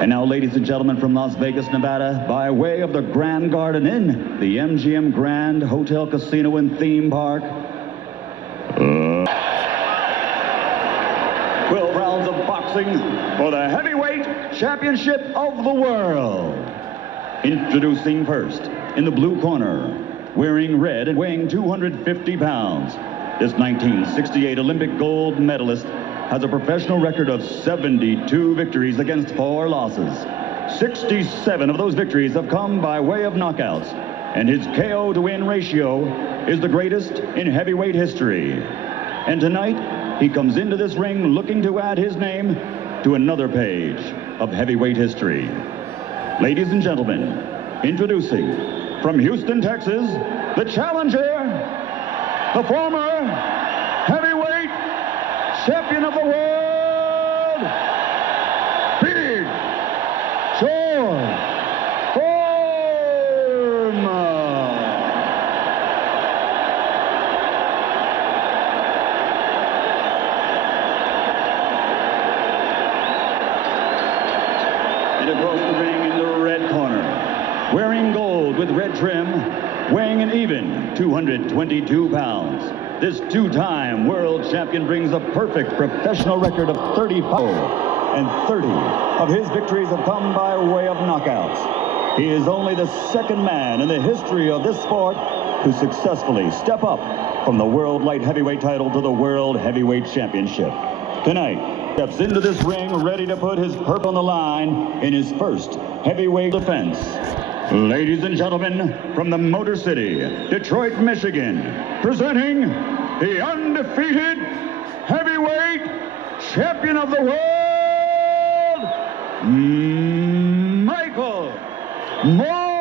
And now, ladies and gentlemen, from Las Vegas, Nevada, by way of the Grand Garden Inn, the MGM Grand Hotel, Casino, and Theme Park, 12 rounds of boxing for the heavyweight championship of the world. Introducing first, in the blue corner, wearing red and weighing 250 pounds, this 1968 Olympic gold medalist has a professional record of 72 victories against 4 losses. 67 of those victories have come by way of knockouts, and his KO to win ratio is the greatest in heavyweight history. And tonight, he comes into this ring looking to add his name to another page of heavyweight history. Ladies and gentlemen, introducing from Houston, Texas, the challenger, the former heavyweight champion of the world, Big George Foreman. And across the ring in the red corner, wearing gold with red trim, weighing an even 222 pounds. This two-time world champion brings a perfect professional record of 35, and 30 of his victories have come by way of knockouts. He is only the second man in the history of this sport to successfully step up from the World Light Heavyweight title to the World Heavyweight Championship. Tonight, steps into this ring ready to put his purse on the line in his first heavyweight defense. Ladies and gentlemen, from the Motor City, Detroit, Michigan, presenting the undefeated heavyweight champion of the world, Michael Moorer.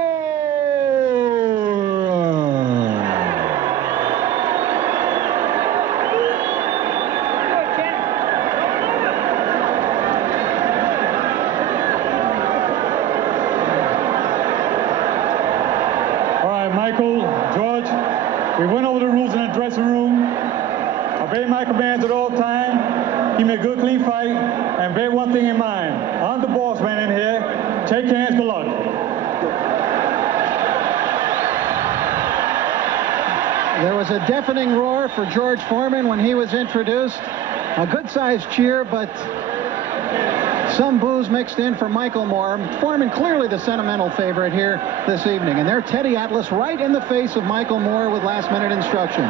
Michael, George, we went over the rules in the dressing room. Obey my commands at all times. Give me a good, clean fight. And bear one thing in mind. I'm the boss man in here. Take hands, good luck. There was a deafening roar for George Foreman when he was introduced. A good-sized cheer, but some boos mixed in for Michael Moorer. Foreman clearly the sentimental favorite here this evening. And there, Teddy Atlas right in the face of Michael Moorer with last-minute instructions.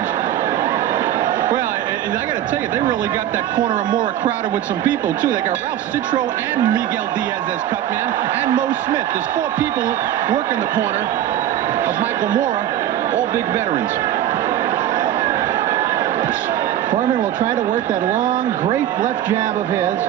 Well, and I got to tell you, they really got that corner of Moorer crowded with some people, too. They got Ralph Citro and Miguel Diaz as cutman, and Mo Smith. There's 4 people working the corner of Michael Moorer, all big veterans. Foreman will try to work that long, great left jab of his.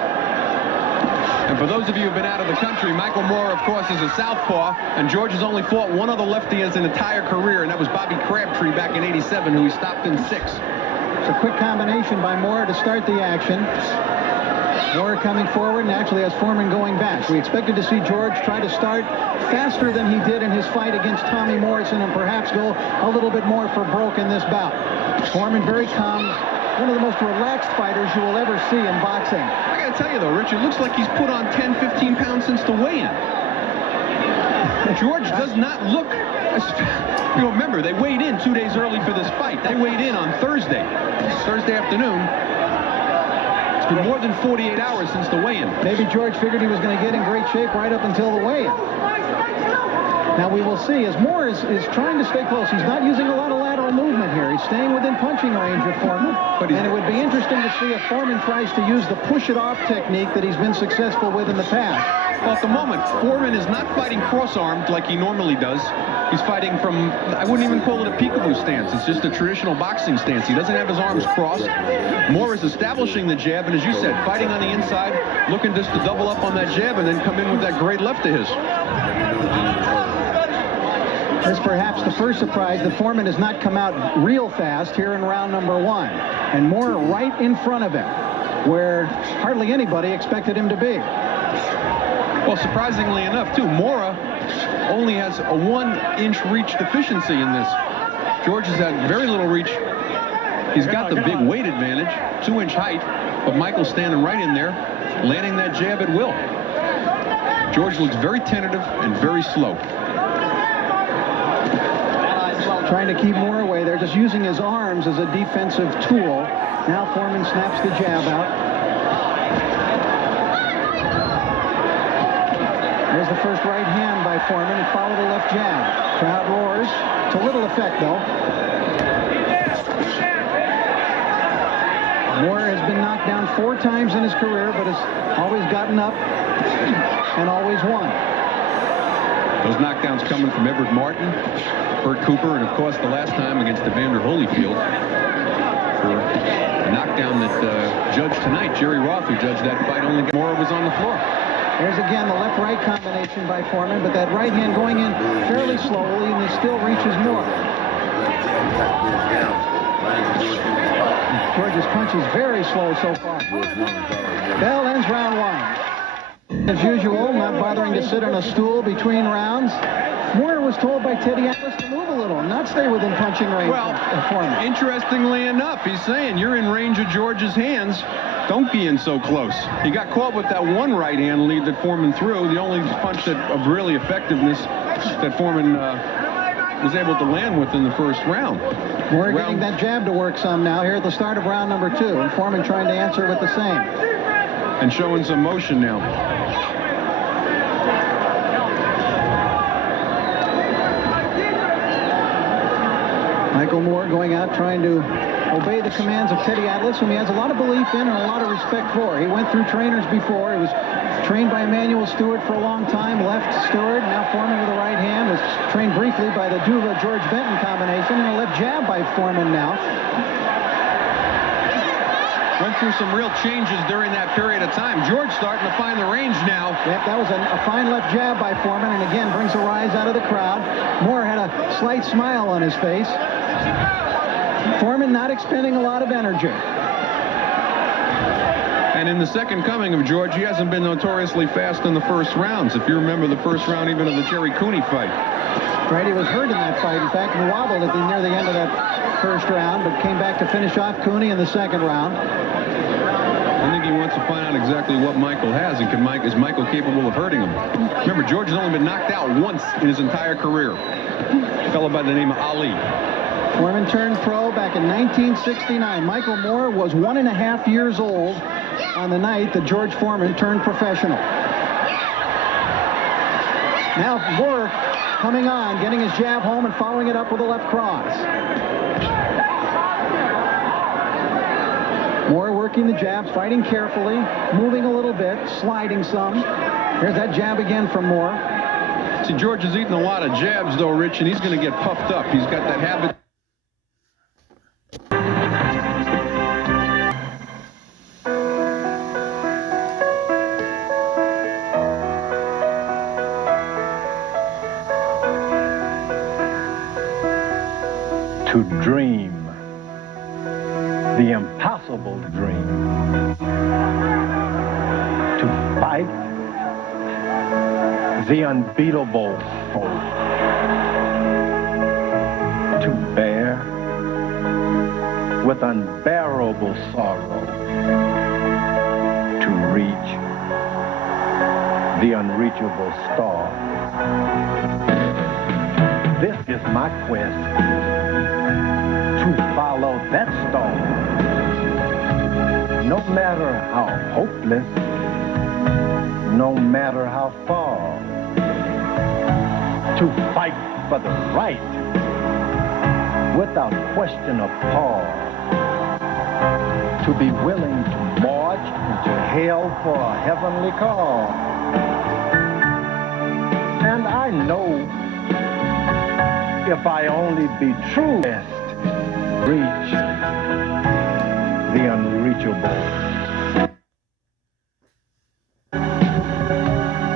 And for those of you who've been out of the country, Michael Moorer, of course, is a southpaw, and George has only fought one other lefty his entire career, and that was Bobby Crabtree back in '87, who he stopped in 6. It's a quick combination by Moorer to start the action. Moorer coming forward, and actually has Foreman going back. We expected to see George try to start faster than he did in his fight against Tommy Morrison, and perhaps go a little bit more for broke in this bout. Foreman very calm. One of the most relaxed fighters you will ever see in boxing. I got to tell you, though, Rich, it looks like he's put on 10, 15 pounds since the weigh-in. George does not look... You remember, they weighed in 2 days early for this fight. They weighed in on Thursday afternoon. It's been more than 48 hours since the weigh-in. Maybe George figured he was going to get in great shape right up until the weigh-in. Now we will see as Moorer is trying to stay close. He's not using a lot of lateral movement here. He's staying within punching range of Foreman. And it would be interesting to see if Foreman tries to use the push-it-off technique that he's been successful with in the past. Well, at the moment, Foreman is not fighting cross-armed like he normally does. He's fighting from, I wouldn't even call it a peekaboo stance. It's just a traditional boxing stance. He doesn't have his arms crossed. Moorer is establishing the jab, and as you said, fighting on the inside, looking just to double up on that jab and then come in with that great left of his. This perhaps the first surprise that Foreman has not come out real fast here in round number 1. And Moorer right in front of him, where hardly anybody expected him to be. Well, surprisingly enough, too, Moorer only has a 1-inch reach deficiency in this. George has had very little reach. He's got the big weight advantage, 2-inch height, but Michael's standing right in there, landing that jab at will. George looks very tentative and very slow. Trying to keep Moorer away. They're just using his arms as a defensive tool. Now Foreman snaps the jab out. There's the first right hand by Foreman, and followed a left jab. Crowd roars. To little effect, though. Moorer has been knocked down 4 times in his career, but has always gotten up and always won. Those knockdowns coming from Everett Martin, Bert Cooper, and of course the last time against Evander Holyfield for a knockdown that judged tonight, Jerry Roth, who judged that fight, only Moorer was on the floor. There's again the left-right combination by Foreman, but that right hand going in fairly slowly, and he still reaches Moorer. George's punch is very slow so far. Bell ends round 1. As usual, not bothering to sit on a stool between rounds. Moorer was told by Teddy Atlas to move a little, not stay within punching range of Foreman. Interestingly enough, he's saying you're in range of George's hands. Don't be in so close. He got caught with that one right hand lead that Foreman threw. The only punch of really effectiveness that Foreman was able to land with in the first round. We're getting that jab to work some now here at the start of round number 2. And Foreman trying to answer with the same. And showing some motion now. Michael Moore going out trying to obey the commands of Teddy Atlas, whom he has a lot of belief in and a lot of respect for. He went through trainers before. He was trained by Emanuel Stewart for a long time, left Stewart, now Foreman with the right hand, was trained briefly by the Duva-George Benton combination, and a left jab by Foreman now. Went through some real changes during that period of time. George starting to find the range now. Yep, that was a fine left jab by Foreman, and again brings a rise out of the crowd. Moore had a slight smile on his face. Foreman not expending a lot of energy. And in the second coming of George, he hasn't been notoriously fast in the first rounds. If you remember the first round even of the Jerry Cooney fight. Right, he was hurt in that fight. In fact, he wobbled near the end of that first round, but came back to finish off Cooney in the second round. I think he wants to find out exactly what Michael has, and is Michael capable of hurting him? Remember, George has only been knocked out once in his entire career. A fellow by the name of Ali. Foreman turned pro back in 1969. Michael Moore was 1.5 years old on the night that George Foreman turned professional. Now Moore coming on, getting his jab home and following it up with a left cross. Moore working the jabs, fighting carefully, moving a little bit, sliding some. Here's that jab again from Moore. See, George is eating a lot of jabs, though, Rich, and he's going to get puffed up. He's got that habit. To dream the impossible dream, to fight the unbeatable foe, to bear with unbearable sorrow, to reach the unreachable star. This is my quest, to follow that star, no matter how hopeless, no matter how far, to fight for the right without question or pause, to be willing to march into hell for a heavenly cause. And I know if I only be true, reach the unreachable.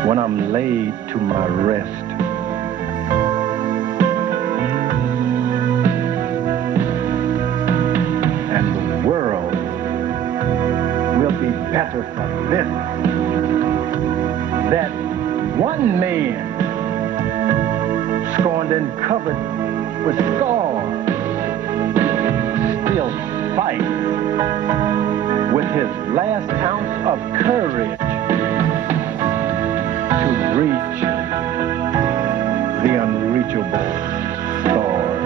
When I'm laid to my rest, and the world will be better for this, that one man scorned and covered with scars still fight with his last ounce of courage to reach the unreachable stars.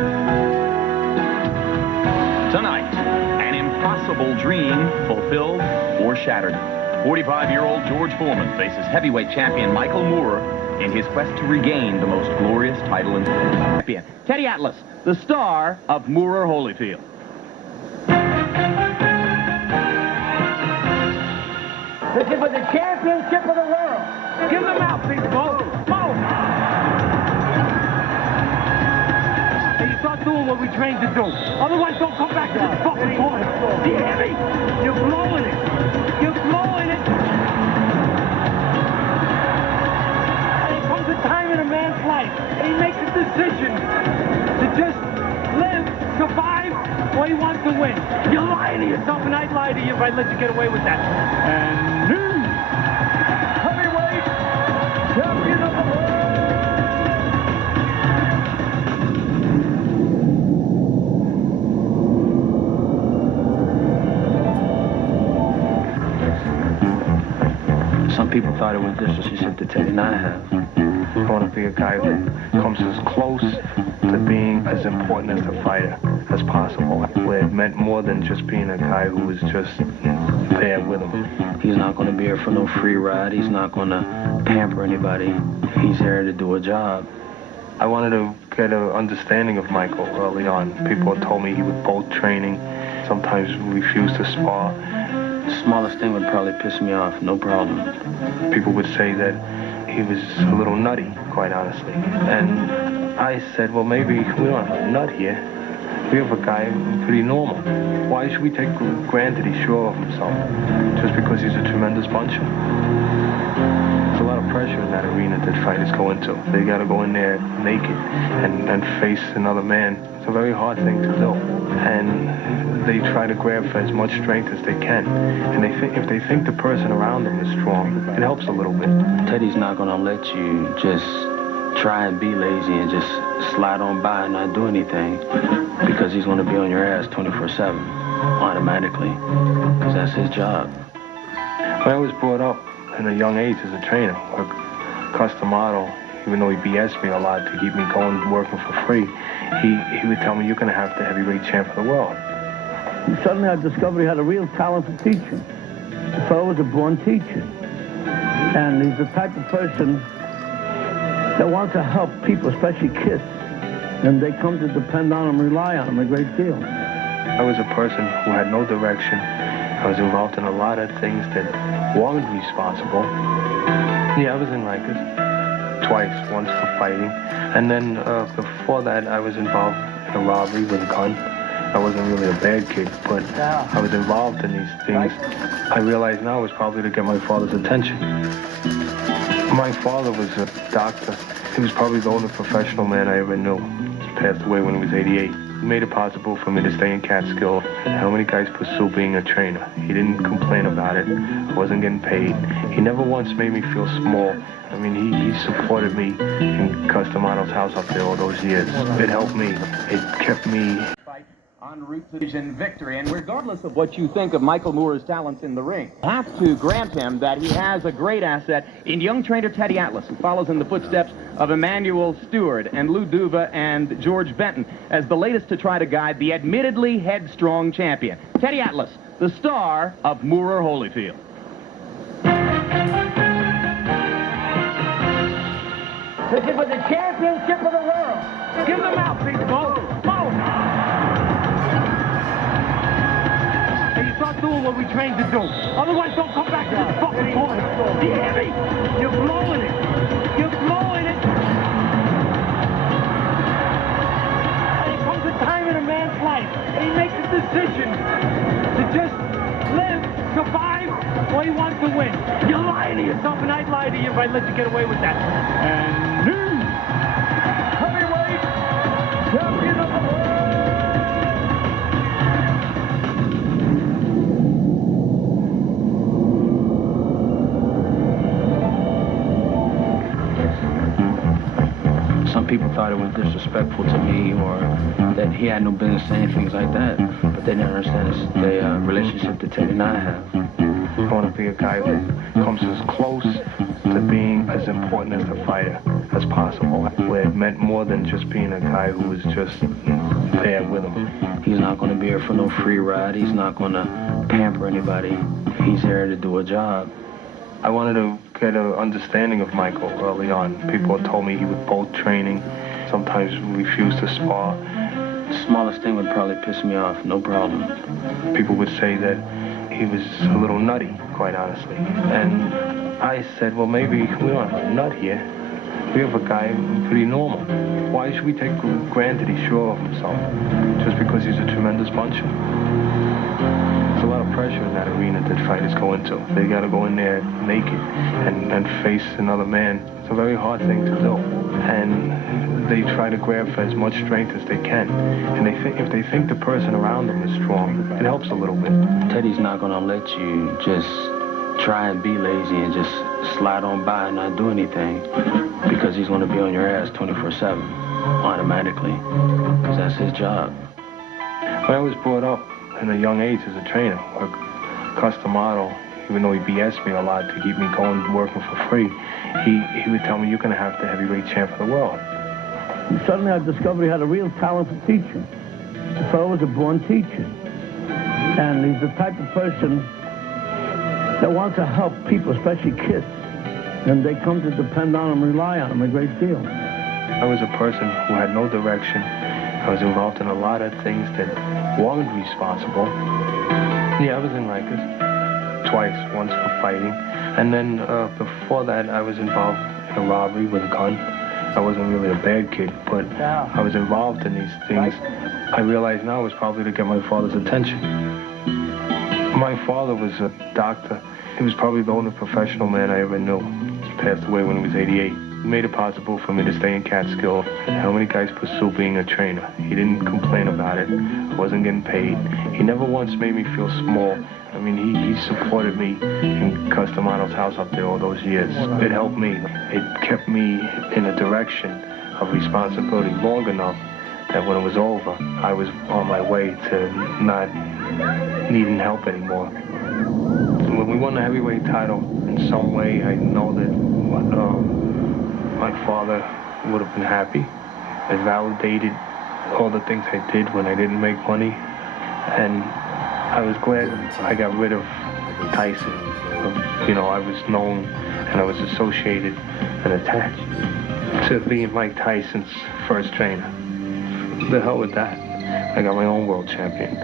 Tonight, an impossible dream fulfilled or shattered. 45-year-old George Foreman faces heavyweight champion Michael Moore in his quest to regain the most glorious title in champion. Teddy Atlas, the star of Moorer Holyfield. This is for the championship of the world. Give them out, big Bo. Bo! And you start doing what we trained to do. Otherwise, don't come back to this fucking corner. Do you hear me? You're blowing it. You're blowing it. And it comes a time in a man's life, and he makes a decision to just live, survive, or he wants to win. You're lying to yourself, and I'd lie to you if I let you get away with that. And new heavyweight champion of the world. people thought it was disrespect to Teddy, now I have. I want to be a guy who comes as close to being as important as the fighter as possible, where it meant more than just being a guy who was just there with him. He's not going to be here for no free ride. He's not going to pamper anybody. He's there to do a job. I wanted to get an understanding of Michael early on. People had told me he would bolt training, sometimes refuse to spar. The smallest thing would probably piss me off, no problem. People would say that he was a little nutty, quite honestly. And I said, well, maybe we don't have a nut here. We have a guy pretty normal. Why should we take for granted he's sure of himself just because he's a tremendous puncher? There's a lot of pressure in that arena that fighters go into. They got to go in there naked and face another man. It's a very hard thing to do. And they try to grab for as much strength as they can. And if they think the person around them is strong, it helps a little bit. Teddy's not going to let you just try and be lazy and just slide on by and not do anything, because he's going to be on your ass 24/7 automatically, because that's his job. I was brought up in a young age as a trainer, a custom model. Even though he BS'd me a lot to keep me going, working for free, he would tell me, you're going to have the heavyweight champ of the world. And suddenly I discovered he had a real talent for teaching. The fellow was a born teacher. And he's the type of person that wants to help people, especially kids. And they come to depend on him, rely on him a great deal. I was a person who had no direction. I was involved in a lot of things that weren't responsible. Yeah, I was in Rikers twice, once for fighting. And then before that, I was involved in a robbery with a gun. I wasn't really a bad kid, but I was involved in these things. I realize now it was probably to get my father's attention. My father was a doctor. He was probably the only professional man I ever knew. He passed away when he was 88. He made it possible for me to stay in Catskill. How many guys pursue being a trainer? He didn't complain about it. I wasn't getting paid. He never once made me feel small. I mean, he supported me in Custom Model's house up there all those years. It helped me. It kept me en route to division victory. And regardless of what you think of Michael Moore's talents in the ring, I have to grant him that he has a great asset in young trainer Teddy Atlas, who follows in the footsteps of Emmanuel Stewart and Lou Duva and George Benton as the latest to try to guide the admittedly headstrong champion. Teddy Atlas, the star of Moore Holyfield. This is for the championship of the world. Give them out, people. Mo. Hey, you start doing what we trained to do. Otherwise, don't come back to this fucking point. Do you hear me? You're blowing it. You're blowing it. And it comes a time in a man's life, and he makes a decision to just live, survive, or he wants to win. You're lying to yourself, and I'd lie to you if I let you get away with that. And new heavyweight champion of the world. Some people thought it was disrespectful to me, or that he had no business saying things like that, but they didn't understand the relationship that Teddy and I have. I want to be a guy who comes as close to being as important as the fighter as possible, where it meant more than just being a guy who was just there with him. He's not going to be here for no free ride. He's not going to pamper anybody. He's there to do a job. I wanted to get an understanding of Michael early on. People had told me he would bolt training, sometimes refuse to spar. The smallest thing would probably piss me off, no problem. People would say that he was a little nutty, quite honestly. And I said, well, maybe we don't have a nut here. We have a guy pretty normal. Why should we take for granted he's sure of himself just because he's a tremendous puncher? There's a lot of pressure in that arena that fighters go into. They got to go in there naked and face another man. It's a very hard thing to do. And they try to grab for as much strength as they can. And if they think the person around them is strong, it helps a little bit. Teddy's not going to let you just try and be lazy and just slide on by and not do anything, because he's going to be on your ass 24/7 automatically, because that's his job. When I was brought up in a young age as a trainer, a custom model, even though he BS'd me a lot to keep me going, working for free, he would tell me, you're going to have the heavyweight champ of the world. Suddenly I discovered he had a real talent for teaching. The fellow was a born teacher. And he's the type of person that wants to help people, especially kids. And they come to depend on him, rely on him a great deal. I was a person who had no direction. I was involved in a lot of things that weren't responsible. Yeah, I was in Rikers twice, once for fighting. And then before that, I was involved in a robbery with a gun. I wasn't really a bad kid, but I was involved in these things. I realize now it was probably to get my father's attention. My father was a doctor. He was probably the only professional man I ever knew. He passed away when he was 88. He made it possible for me to stay in Catskill. How many guys pursue being a trainer? He didn't complain about it. I wasn't getting paid. He never once made me feel small. I mean, he supported me in Castellanos' house up there all those years. It helped me. It kept me in a direction of responsibility long enough that when it was over, I was on my way to not needing help anymore. When we won the heavyweight title, in some way, I know that my father would have been happy. It validated all the things I did when I didn't make money. And I was glad I got rid of Tyson. You know, I was known and I was associated and attached to being Mike Tyson's first trainer. The hell with that. I got my own world champion.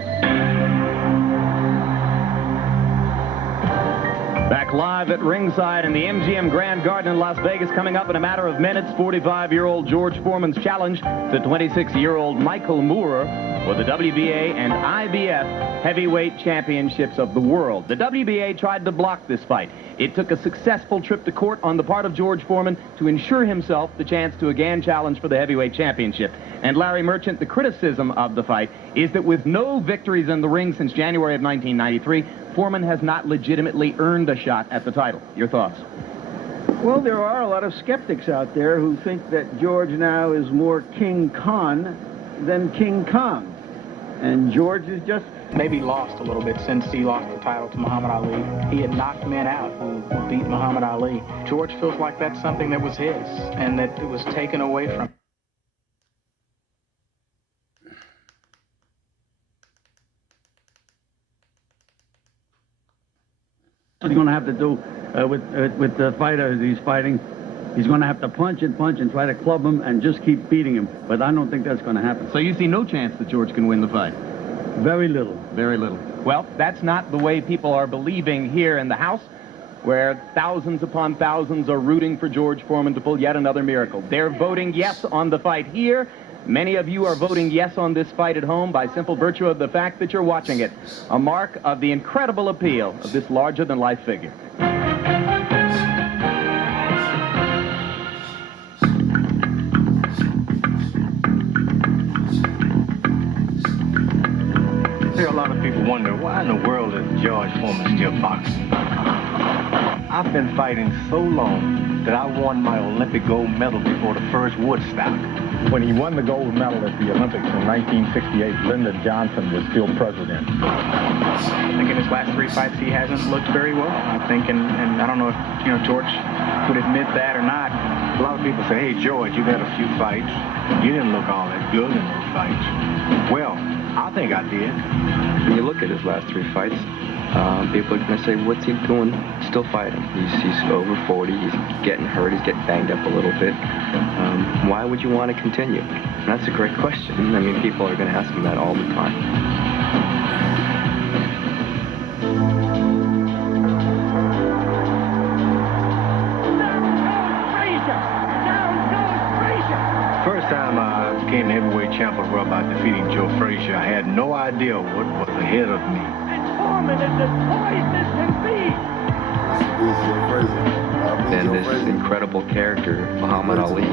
Back live at ringside in the MGM Grand Garden in Las Vegas, coming up in a matter of minutes, 45-year-old George Foreman's challenge to 26-year-old Michael Moorer for the WBA and IBF heavyweight championships of the world. The WBA tried to block this fight. It took a successful trip to court on the part of George Foreman to ensure himself the chance to again challenge for the heavyweight championship. And Larry Merchant, the criticism of the fight is that with no victories in the ring since January of 1993, Foreman has not legitimately earned a shot at the title. Your thoughts? Well, there are a lot of skeptics out there who think that George now is more King Khan than King Kong. And George is just... Maybe lost a little bit since he lost the title to Muhammad Ali. He had knocked men out who beat Muhammad Ali. George feels like that's something that was his and that it was taken away from him. What he's going to have to do with the fighter he's fighting, he's going to have to punch and try to club him and just keep beating him. But I don't think that's going to happen. So you see no chance that George can win the fight? Very little. Very little. Well, that's not the way people are believing here in the House, where thousands upon thousands are rooting for George Foreman to pull yet another miracle. They're voting yes on the fight here. Many of you are voting yes on this fight at home by simple virtue of the fact that you're watching it. A mark of the incredible appeal of this larger-than-life figure. A lot of people wonder, why in the world is George Foreman still boxing? I've been fighting so long that I won my Olympic gold medal before the first Woodstock. When he won the gold medal at the Olympics in 1968, Lyndon Johnson was still president. I think in his last 3 fights he hasn't looked very well. I think, and I don't know if George would admit that or not. A lot of people say, hey, George, you've had a few fights. You didn't look all that good in those fights. Well, I think I did. When you look at his last 3 fights, people are going to say, what's he doing still fighting? He's over 40, he's getting hurt, he's getting banged up a little bit. Why would you want to continue? And that's a great question. I mean, people are going to ask him that all the time. First time I became the heavyweight champion of the world by defeating Joe Frazier, I had no idea what was ahead of me. Foreman is as poised as can be. And this incredible character, Muhammad Ali,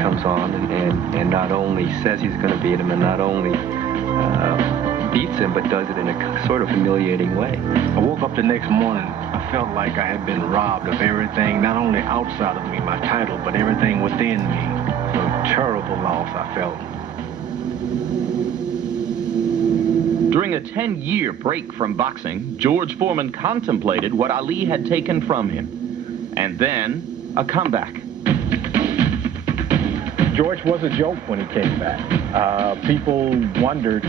comes on and not only says he's going to beat him and not only beats him, but does it in a sort of humiliating way. I woke up the next morning, I felt like I had been robbed of everything, not only outside of me, my title, but everything within me. So terrible loss I felt. During a 10-year break from boxing, George Foreman contemplated what Ali had taken from him. And then, a comeback. George was a joke when he came back. People wondered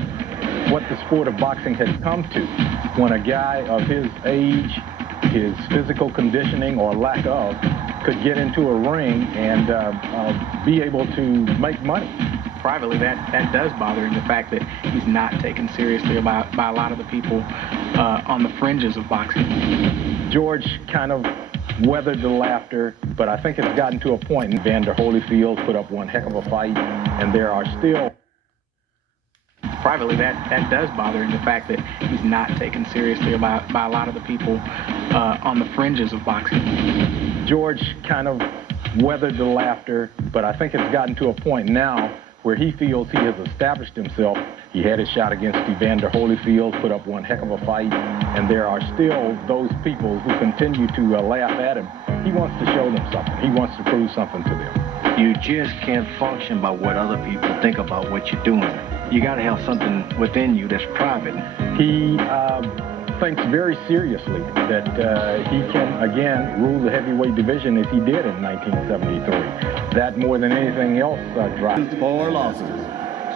what the sport of boxing had come to when a guy of his age, his physical conditioning or lack of, could get into a ring and be able to make money. Privately, that does bother him, the fact that he's not taken seriously by a lot of the people on the fringes of boxing. George kind of weathered the laughter, but I think it's gotten to a point. Evander Holyfield put up one heck of a fight, and there are still... Privately, that does bother him, the fact that he's not taken seriously by a lot of the people on the fringes of boxing. George kind of weathered the laughter, but I think it's gotten to a point now where he feels he has established himself. He had his shot against Evander Holyfield, put up one heck of a fight, and there are still those people who continue to laugh at him. He wants to show them something. He wants to prove something to them. You just can't function by what other people think about what you're doing. You got to have something within you that's private. He thinks very seriously that he can, again, rule the heavyweight division as he did in 1973. That, more than anything else, drives. 4 losses.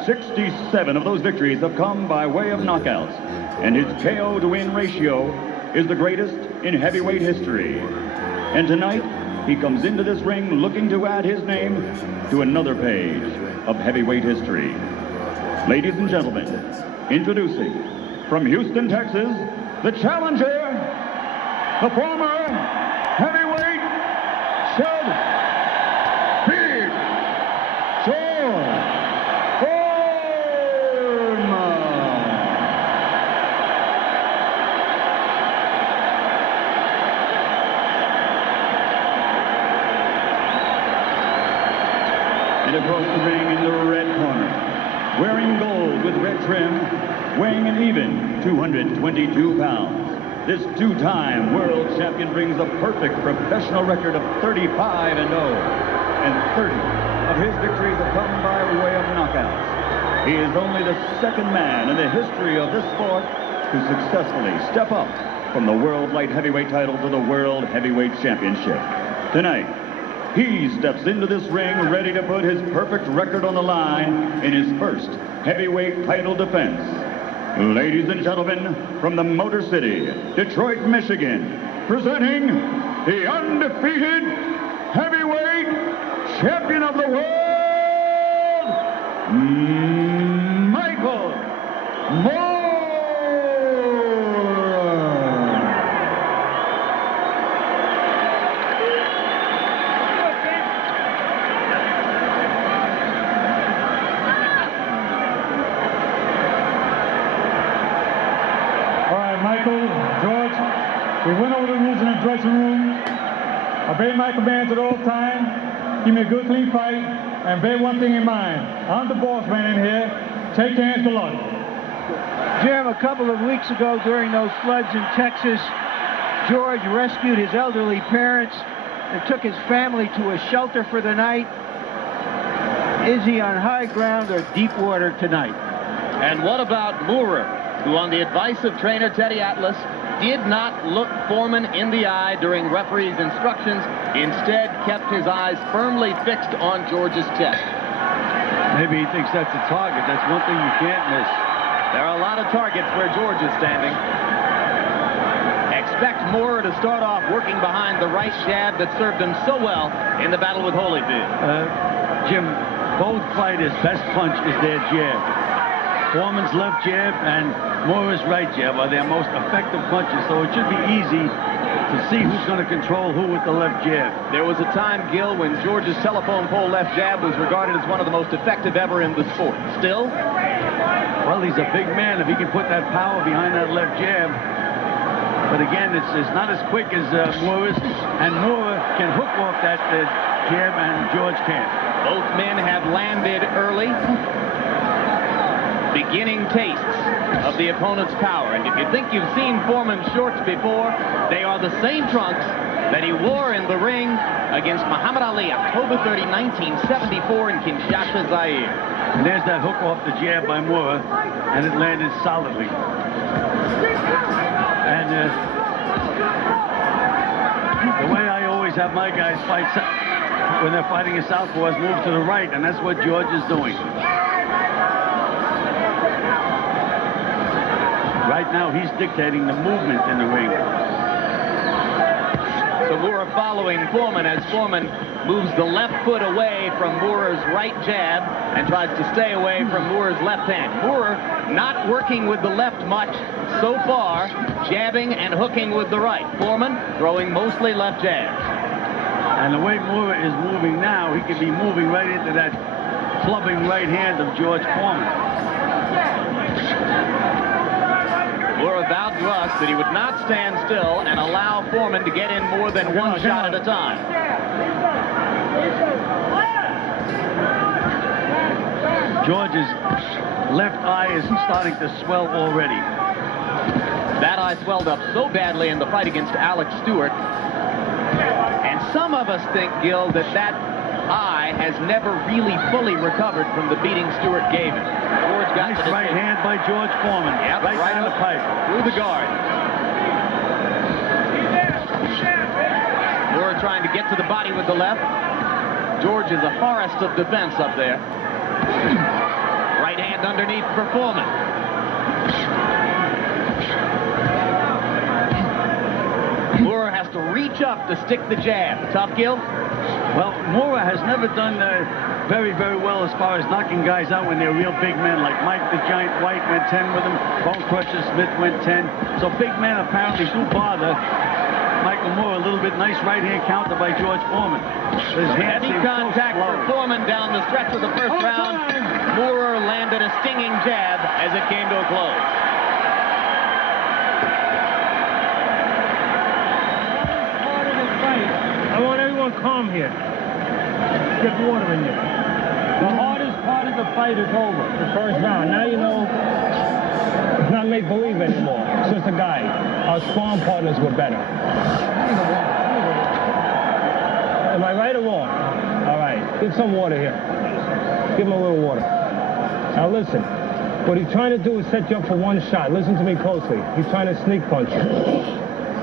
67 of those victories have come by way of knockouts, and his KO to win ratio is the greatest in heavyweight history. And tonight, he comes into this ring looking to add his name to another page of heavyweight history. Ladies and gentlemen, introducing from Houston, Texas, the challenger, the former heavyweight champion, Big George Foreman. And across the ring in the red corner, wearing gold with red trim, weighing an even 222 pounds. This 2-time world champion brings a perfect professional record of 35-0, and 30 of his victories have come by way of knockouts. He is only the second man in the history of this sport to successfully step up from the World Light Heavyweight title to the World Heavyweight Championship. Tonight, he steps into this ring ready to put his perfect record on the line in his first heavyweight title defense. Ladies and gentlemen, from the Motor City, Detroit, Michigan, presenting the undefeated heavyweight champion of the world, Michael Moorer. We went over the rules in the dressing room. Obey my commands at all times. Give me a good, clean fight. And bear one thing in mind. I'm the boss man in here. Take hands to luck. Jim, a couple of weeks ago during those floods in Texas, George rescued his elderly parents and took his family to a shelter for the night. Is he on high ground or deep water tonight? And what about Moorer, who on the advice of trainer Teddy Atlas did not look Foreman in the eye during referee's instructions, instead kept his eyes firmly fixed on George's chest. Maybe he thinks that's a target. That's one thing you can't miss. There are a lot of targets where George is standing. Expect Moorer to start off working behind the right jab that served him so well in the battle with Holyfield. Jim, both fighters' best punch is their jab. Foreman's left jab and Moorer's right jab are their most effective punches, so it should be easy to see who's going to control who with the left jab. There was a time, Gil, when George's telephone pole left jab was regarded as one of the most effective ever in the sport. Still? Well, he's a big man if he can put that power behind that left jab. But again, it's not as quick as Moorer's, and Moorer can hook off that jab, and George can't. Both men have landed early, beginning tastes of the opponent's power. And if you think you've seen Foreman's shorts before, they are the same trunks that he wore in the ring against Muhammad Ali, October 30, 1974 in Kinshasa, Zaire. And there's that hook off the jab by Moorer, and it landed solidly. And the way I always have my guys fight when they're fighting a southpaw is move to the right, and that's what George is doing. Right now, he's dictating the movement in the ring. So Moorer following Foreman as Foreman moves the left foot away from Moorer's right jab and tries to stay away from Moorer's left hand. Moorer not working with the left much so far, jabbing and hooking with the right. Foreman throwing mostly left jabs. And the way Moorer is moving now, he could be moving right into that clubbing right hand of George Foreman. Moorer vowed to us that he would not stand still and allow Foreman to get in more than one shot at a time. George's left eye is starting to swell already. That eye swelled up so badly in the fight against Alex Stewart. And some of us think, Gil, that that eye has never really fully recovered from the beating Stewart gave him. George got nice to right hand by George Foreman. Yep, right down the pipe. Through the guard. Moorer trying to get to the body with the left. George is a forest of defense up there. Right hand underneath for Foreman. Moorer has to reach up to stick the jab. Tough, Gil? Well, Moorer has never done very, very well as far as knocking guys out when they're real big men, like Mike the Giant White went 10 with him, Bone Crusher Smith went 10. So big men apparently do bother Michael Moorer. A little bit nice right-hand counter by George Foreman. His hand heavy contact so for Foreman down the stretch of the first round. Moorer landed a stinging jab as it came to a close. I want everyone calm here. Get water in there. The hardest part of the fight is over, the first round. Now you know it's not make-believe anymore. It's just a guy. Our sparring partners were better. Am I right or wrong? All right. Get some water here. Give him a little water. Now listen. What he's trying to do is set you up for one shot. Listen to me closely. He's trying to sneak punch you.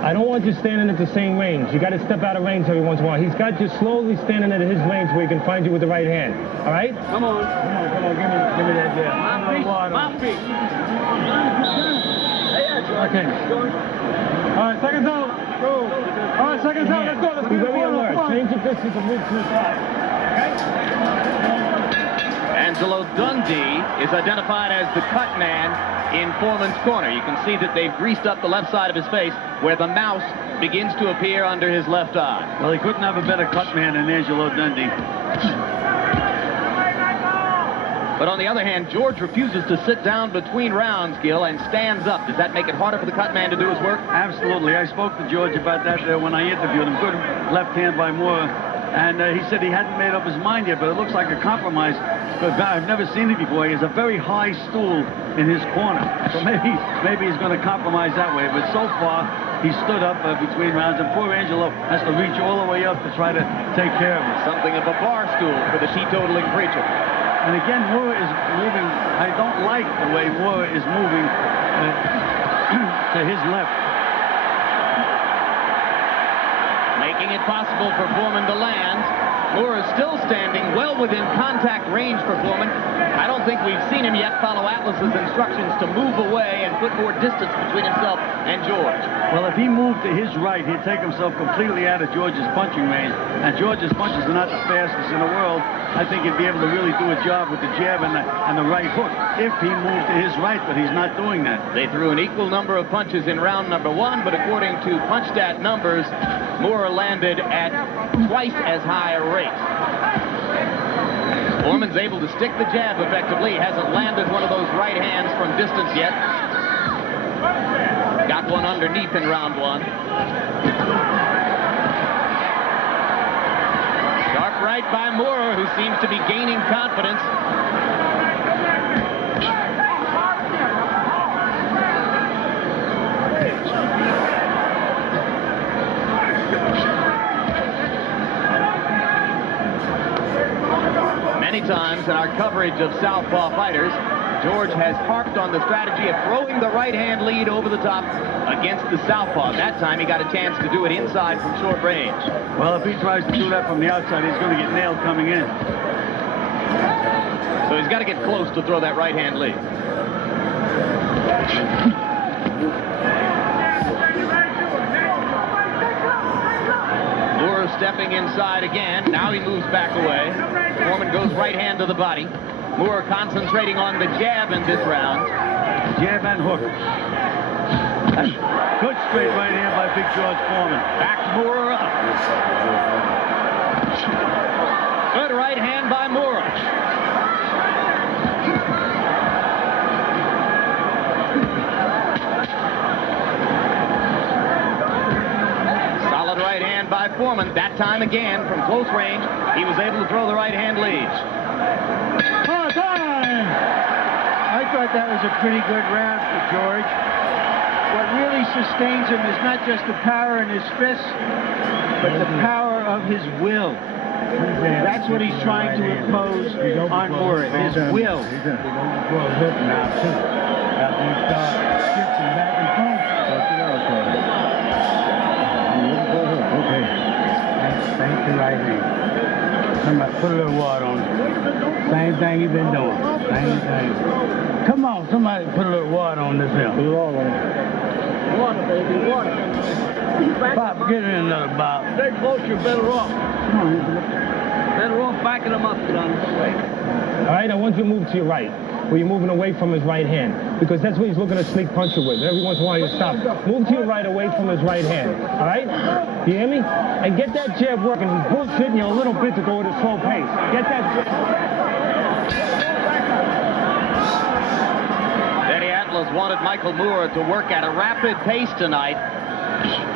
I don't want you standing at the same range. You got to step out of range every once in a while. He's got you slowly standing at his range where he can find you with the right hand. All right? Come on. Come on. Give me that jab. My feet. Okay. All right, second zone. Go. All right, second zone. Let's go. Let's be very alert. Change your distance and move to the side. Okay? Angelo Dundee is identified as the cut man in Foreman's corner. You can see that they've greased up the left side of his face where the mouse begins to appear under his left eye. Well, he couldn't have a better cut man than Angelo Dundee. But on the other hand, George refuses to sit down between rounds, Gil, and stands up. Does that make it harder for the cut man to do his work? Absolutely. I spoke to George about that there when I interviewed him. Good left hand by Moorer. And he said he hadn't made up his mind yet, but it looks like a compromise. But I've never seen it before. He has a very high stool in his corner. So maybe he's going to compromise that way. But so far, he stood up between rounds, and poor Angelo has to reach all the way up to try to take care of him. Something of a bar stool for the teetotaling preacher. And again, Moorer is moving. I don't like the way Moorer is moving to his left. Making it possible for Foreman to land. Moorer is still standing well within contact range for Foreman. I don't think we've seen him yet follow Atlas's instructions to move away and put more distance between himself and George. Well, if he moved to his right, he'd take himself completely out of George's punching range. And George's punches are not the fastest in the world. I think he'd be able to really do a job with the jab and the right hook if he moved to his right, but he's not doing that. They threw an equal number of punches in round number one, but according to PunchStat numbers, Moorer landed at twice as high a rate. Foreman's able to stick the jab effectively. He hasn't landed one of those right hands from distance yet. Got one underneath in round one. Sharp right by Moorer, who seems to be gaining confidence. Many many times in our coverage of southpaw fighters, George has harped on the strategy of throwing the right-hand lead over the top against the southpaw. That time he got a chance to do it inside from short range. Well, if he tries to do that from the outside, he's going to get nailed coming in. So he's got to get close to throw that right-hand lead. Moore stepping inside again. Now he moves back away. Foreman goes right hand to the body. Moore concentrating on the jab in this round. Jab and hook. Good straight right hand by Big George Foreman. Back Moore up. Good right hand by Moore. Solid right hand by Foreman. That time again from close range, he was able to throw the right hand lead. I thought that was a pretty good round for George. What really sustains him is not just the power in his fists, but the power of his will. That's what he's trying to impose on Moore, his will. He's going to throw a hook now, too. After you start shifting back and forth, that's it also. Okay. Thank you right here. Somebody put a little water on it. Same thing you've been doing. Same thing. Come on, somebody put a little water on this hill. Put water on it. Water, baby, water. Pop, get in another bottle. Stay close, you're better off. Come on, better off backing him up, son. All right, I want you to move to your right, where you're moving away from his right hand, because that's what he's looking to sneak punch you with. Every once in a while you stop. Move to your right away from his right hand, all right? You hear me? And get that jab working. He's bullshitting you a little bit to go at a slow pace. Get that jab. Eddie Atlas wanted Michael Moore to work at a rapid pace tonight.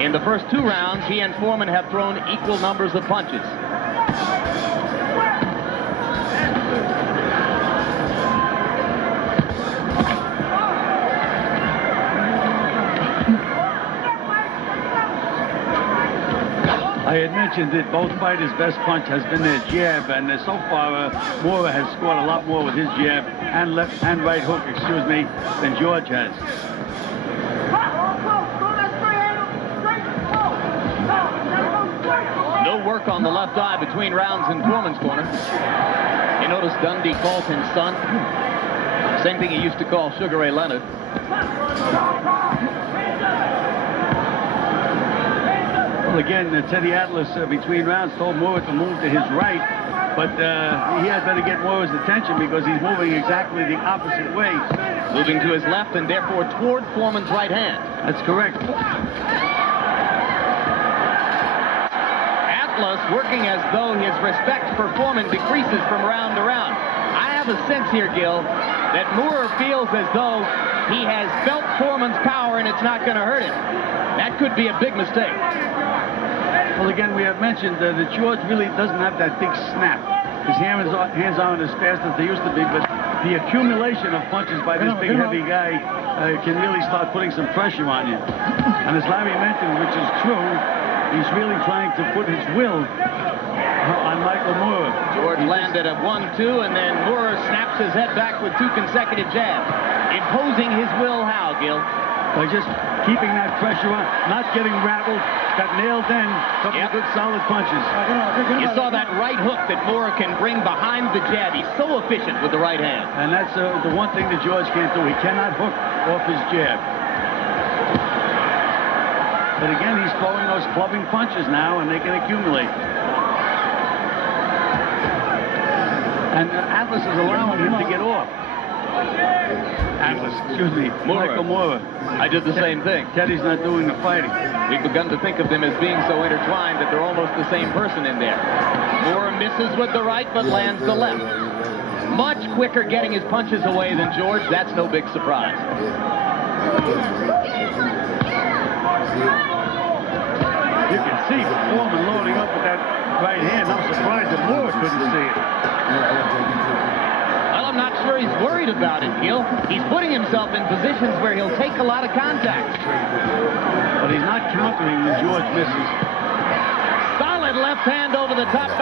In the first two rounds, he and Foreman have thrown equal numbers of punches. I had mentioned that both fighters' best punch has been their jab, and so far Moore has scored a lot more with his jab and left and right hook, excuse me, than George has. No work on the left eye between rounds in Foreman's corner. You notice Dundee calls him son. Same thing he used to call Sugar Ray Leonard. Well, again, Teddy Atlas between rounds told Moore to move to his right, but he had better get Moore's attention because he's moving exactly the opposite way. Moving to his left and therefore toward Foreman's right hand. That's correct. Atlas working as though his respect for Foreman decreases from round to round. I have a sense here, Gil, that Moore feels as though he has felt Foreman's power and it's not going to hurt him. That could be a big mistake. Well, again, we have mentioned that George really doesn't have that big snap. His hands aren't as fast as they used to be, but the accumulation of punches by this big, heavy guy can really start putting some pressure on you. And as Larry mentioned, which is true, he's really trying to put his will on Michael Moore. George landed at 1-2, and then Moore snaps his head back with two consecutive jabs. Imposing his will how, Gil? By just keeping that pressure on, not getting rattled, got nailed in, couple of good solid punches. You saw that right hook that Moore can bring behind the jab. He's so efficient with the right hand. And that's the one thing that George can't do. He cannot hook off his jab. But again, he's throwing those clubbing punches now, and they can accumulate. And Atlas is allowing him to get off. Atlas, excuse me, Michael Moore. I did the same thing. Teddy's not doing the fighting. We've begun to think of them as being so intertwined that they're almost the same person in there. Moore misses with the right, but lands the left. Much quicker getting his punches away than George. That's no big surprise. You can see Foreman loading up with that right hand. I'm surprised that Moore couldn't see it. Well, I'm not sure he's worried about it, Gil. He's putting himself in positions where he'll take a lot of contact. But he's not countering when George misses. Solid left hand over the top.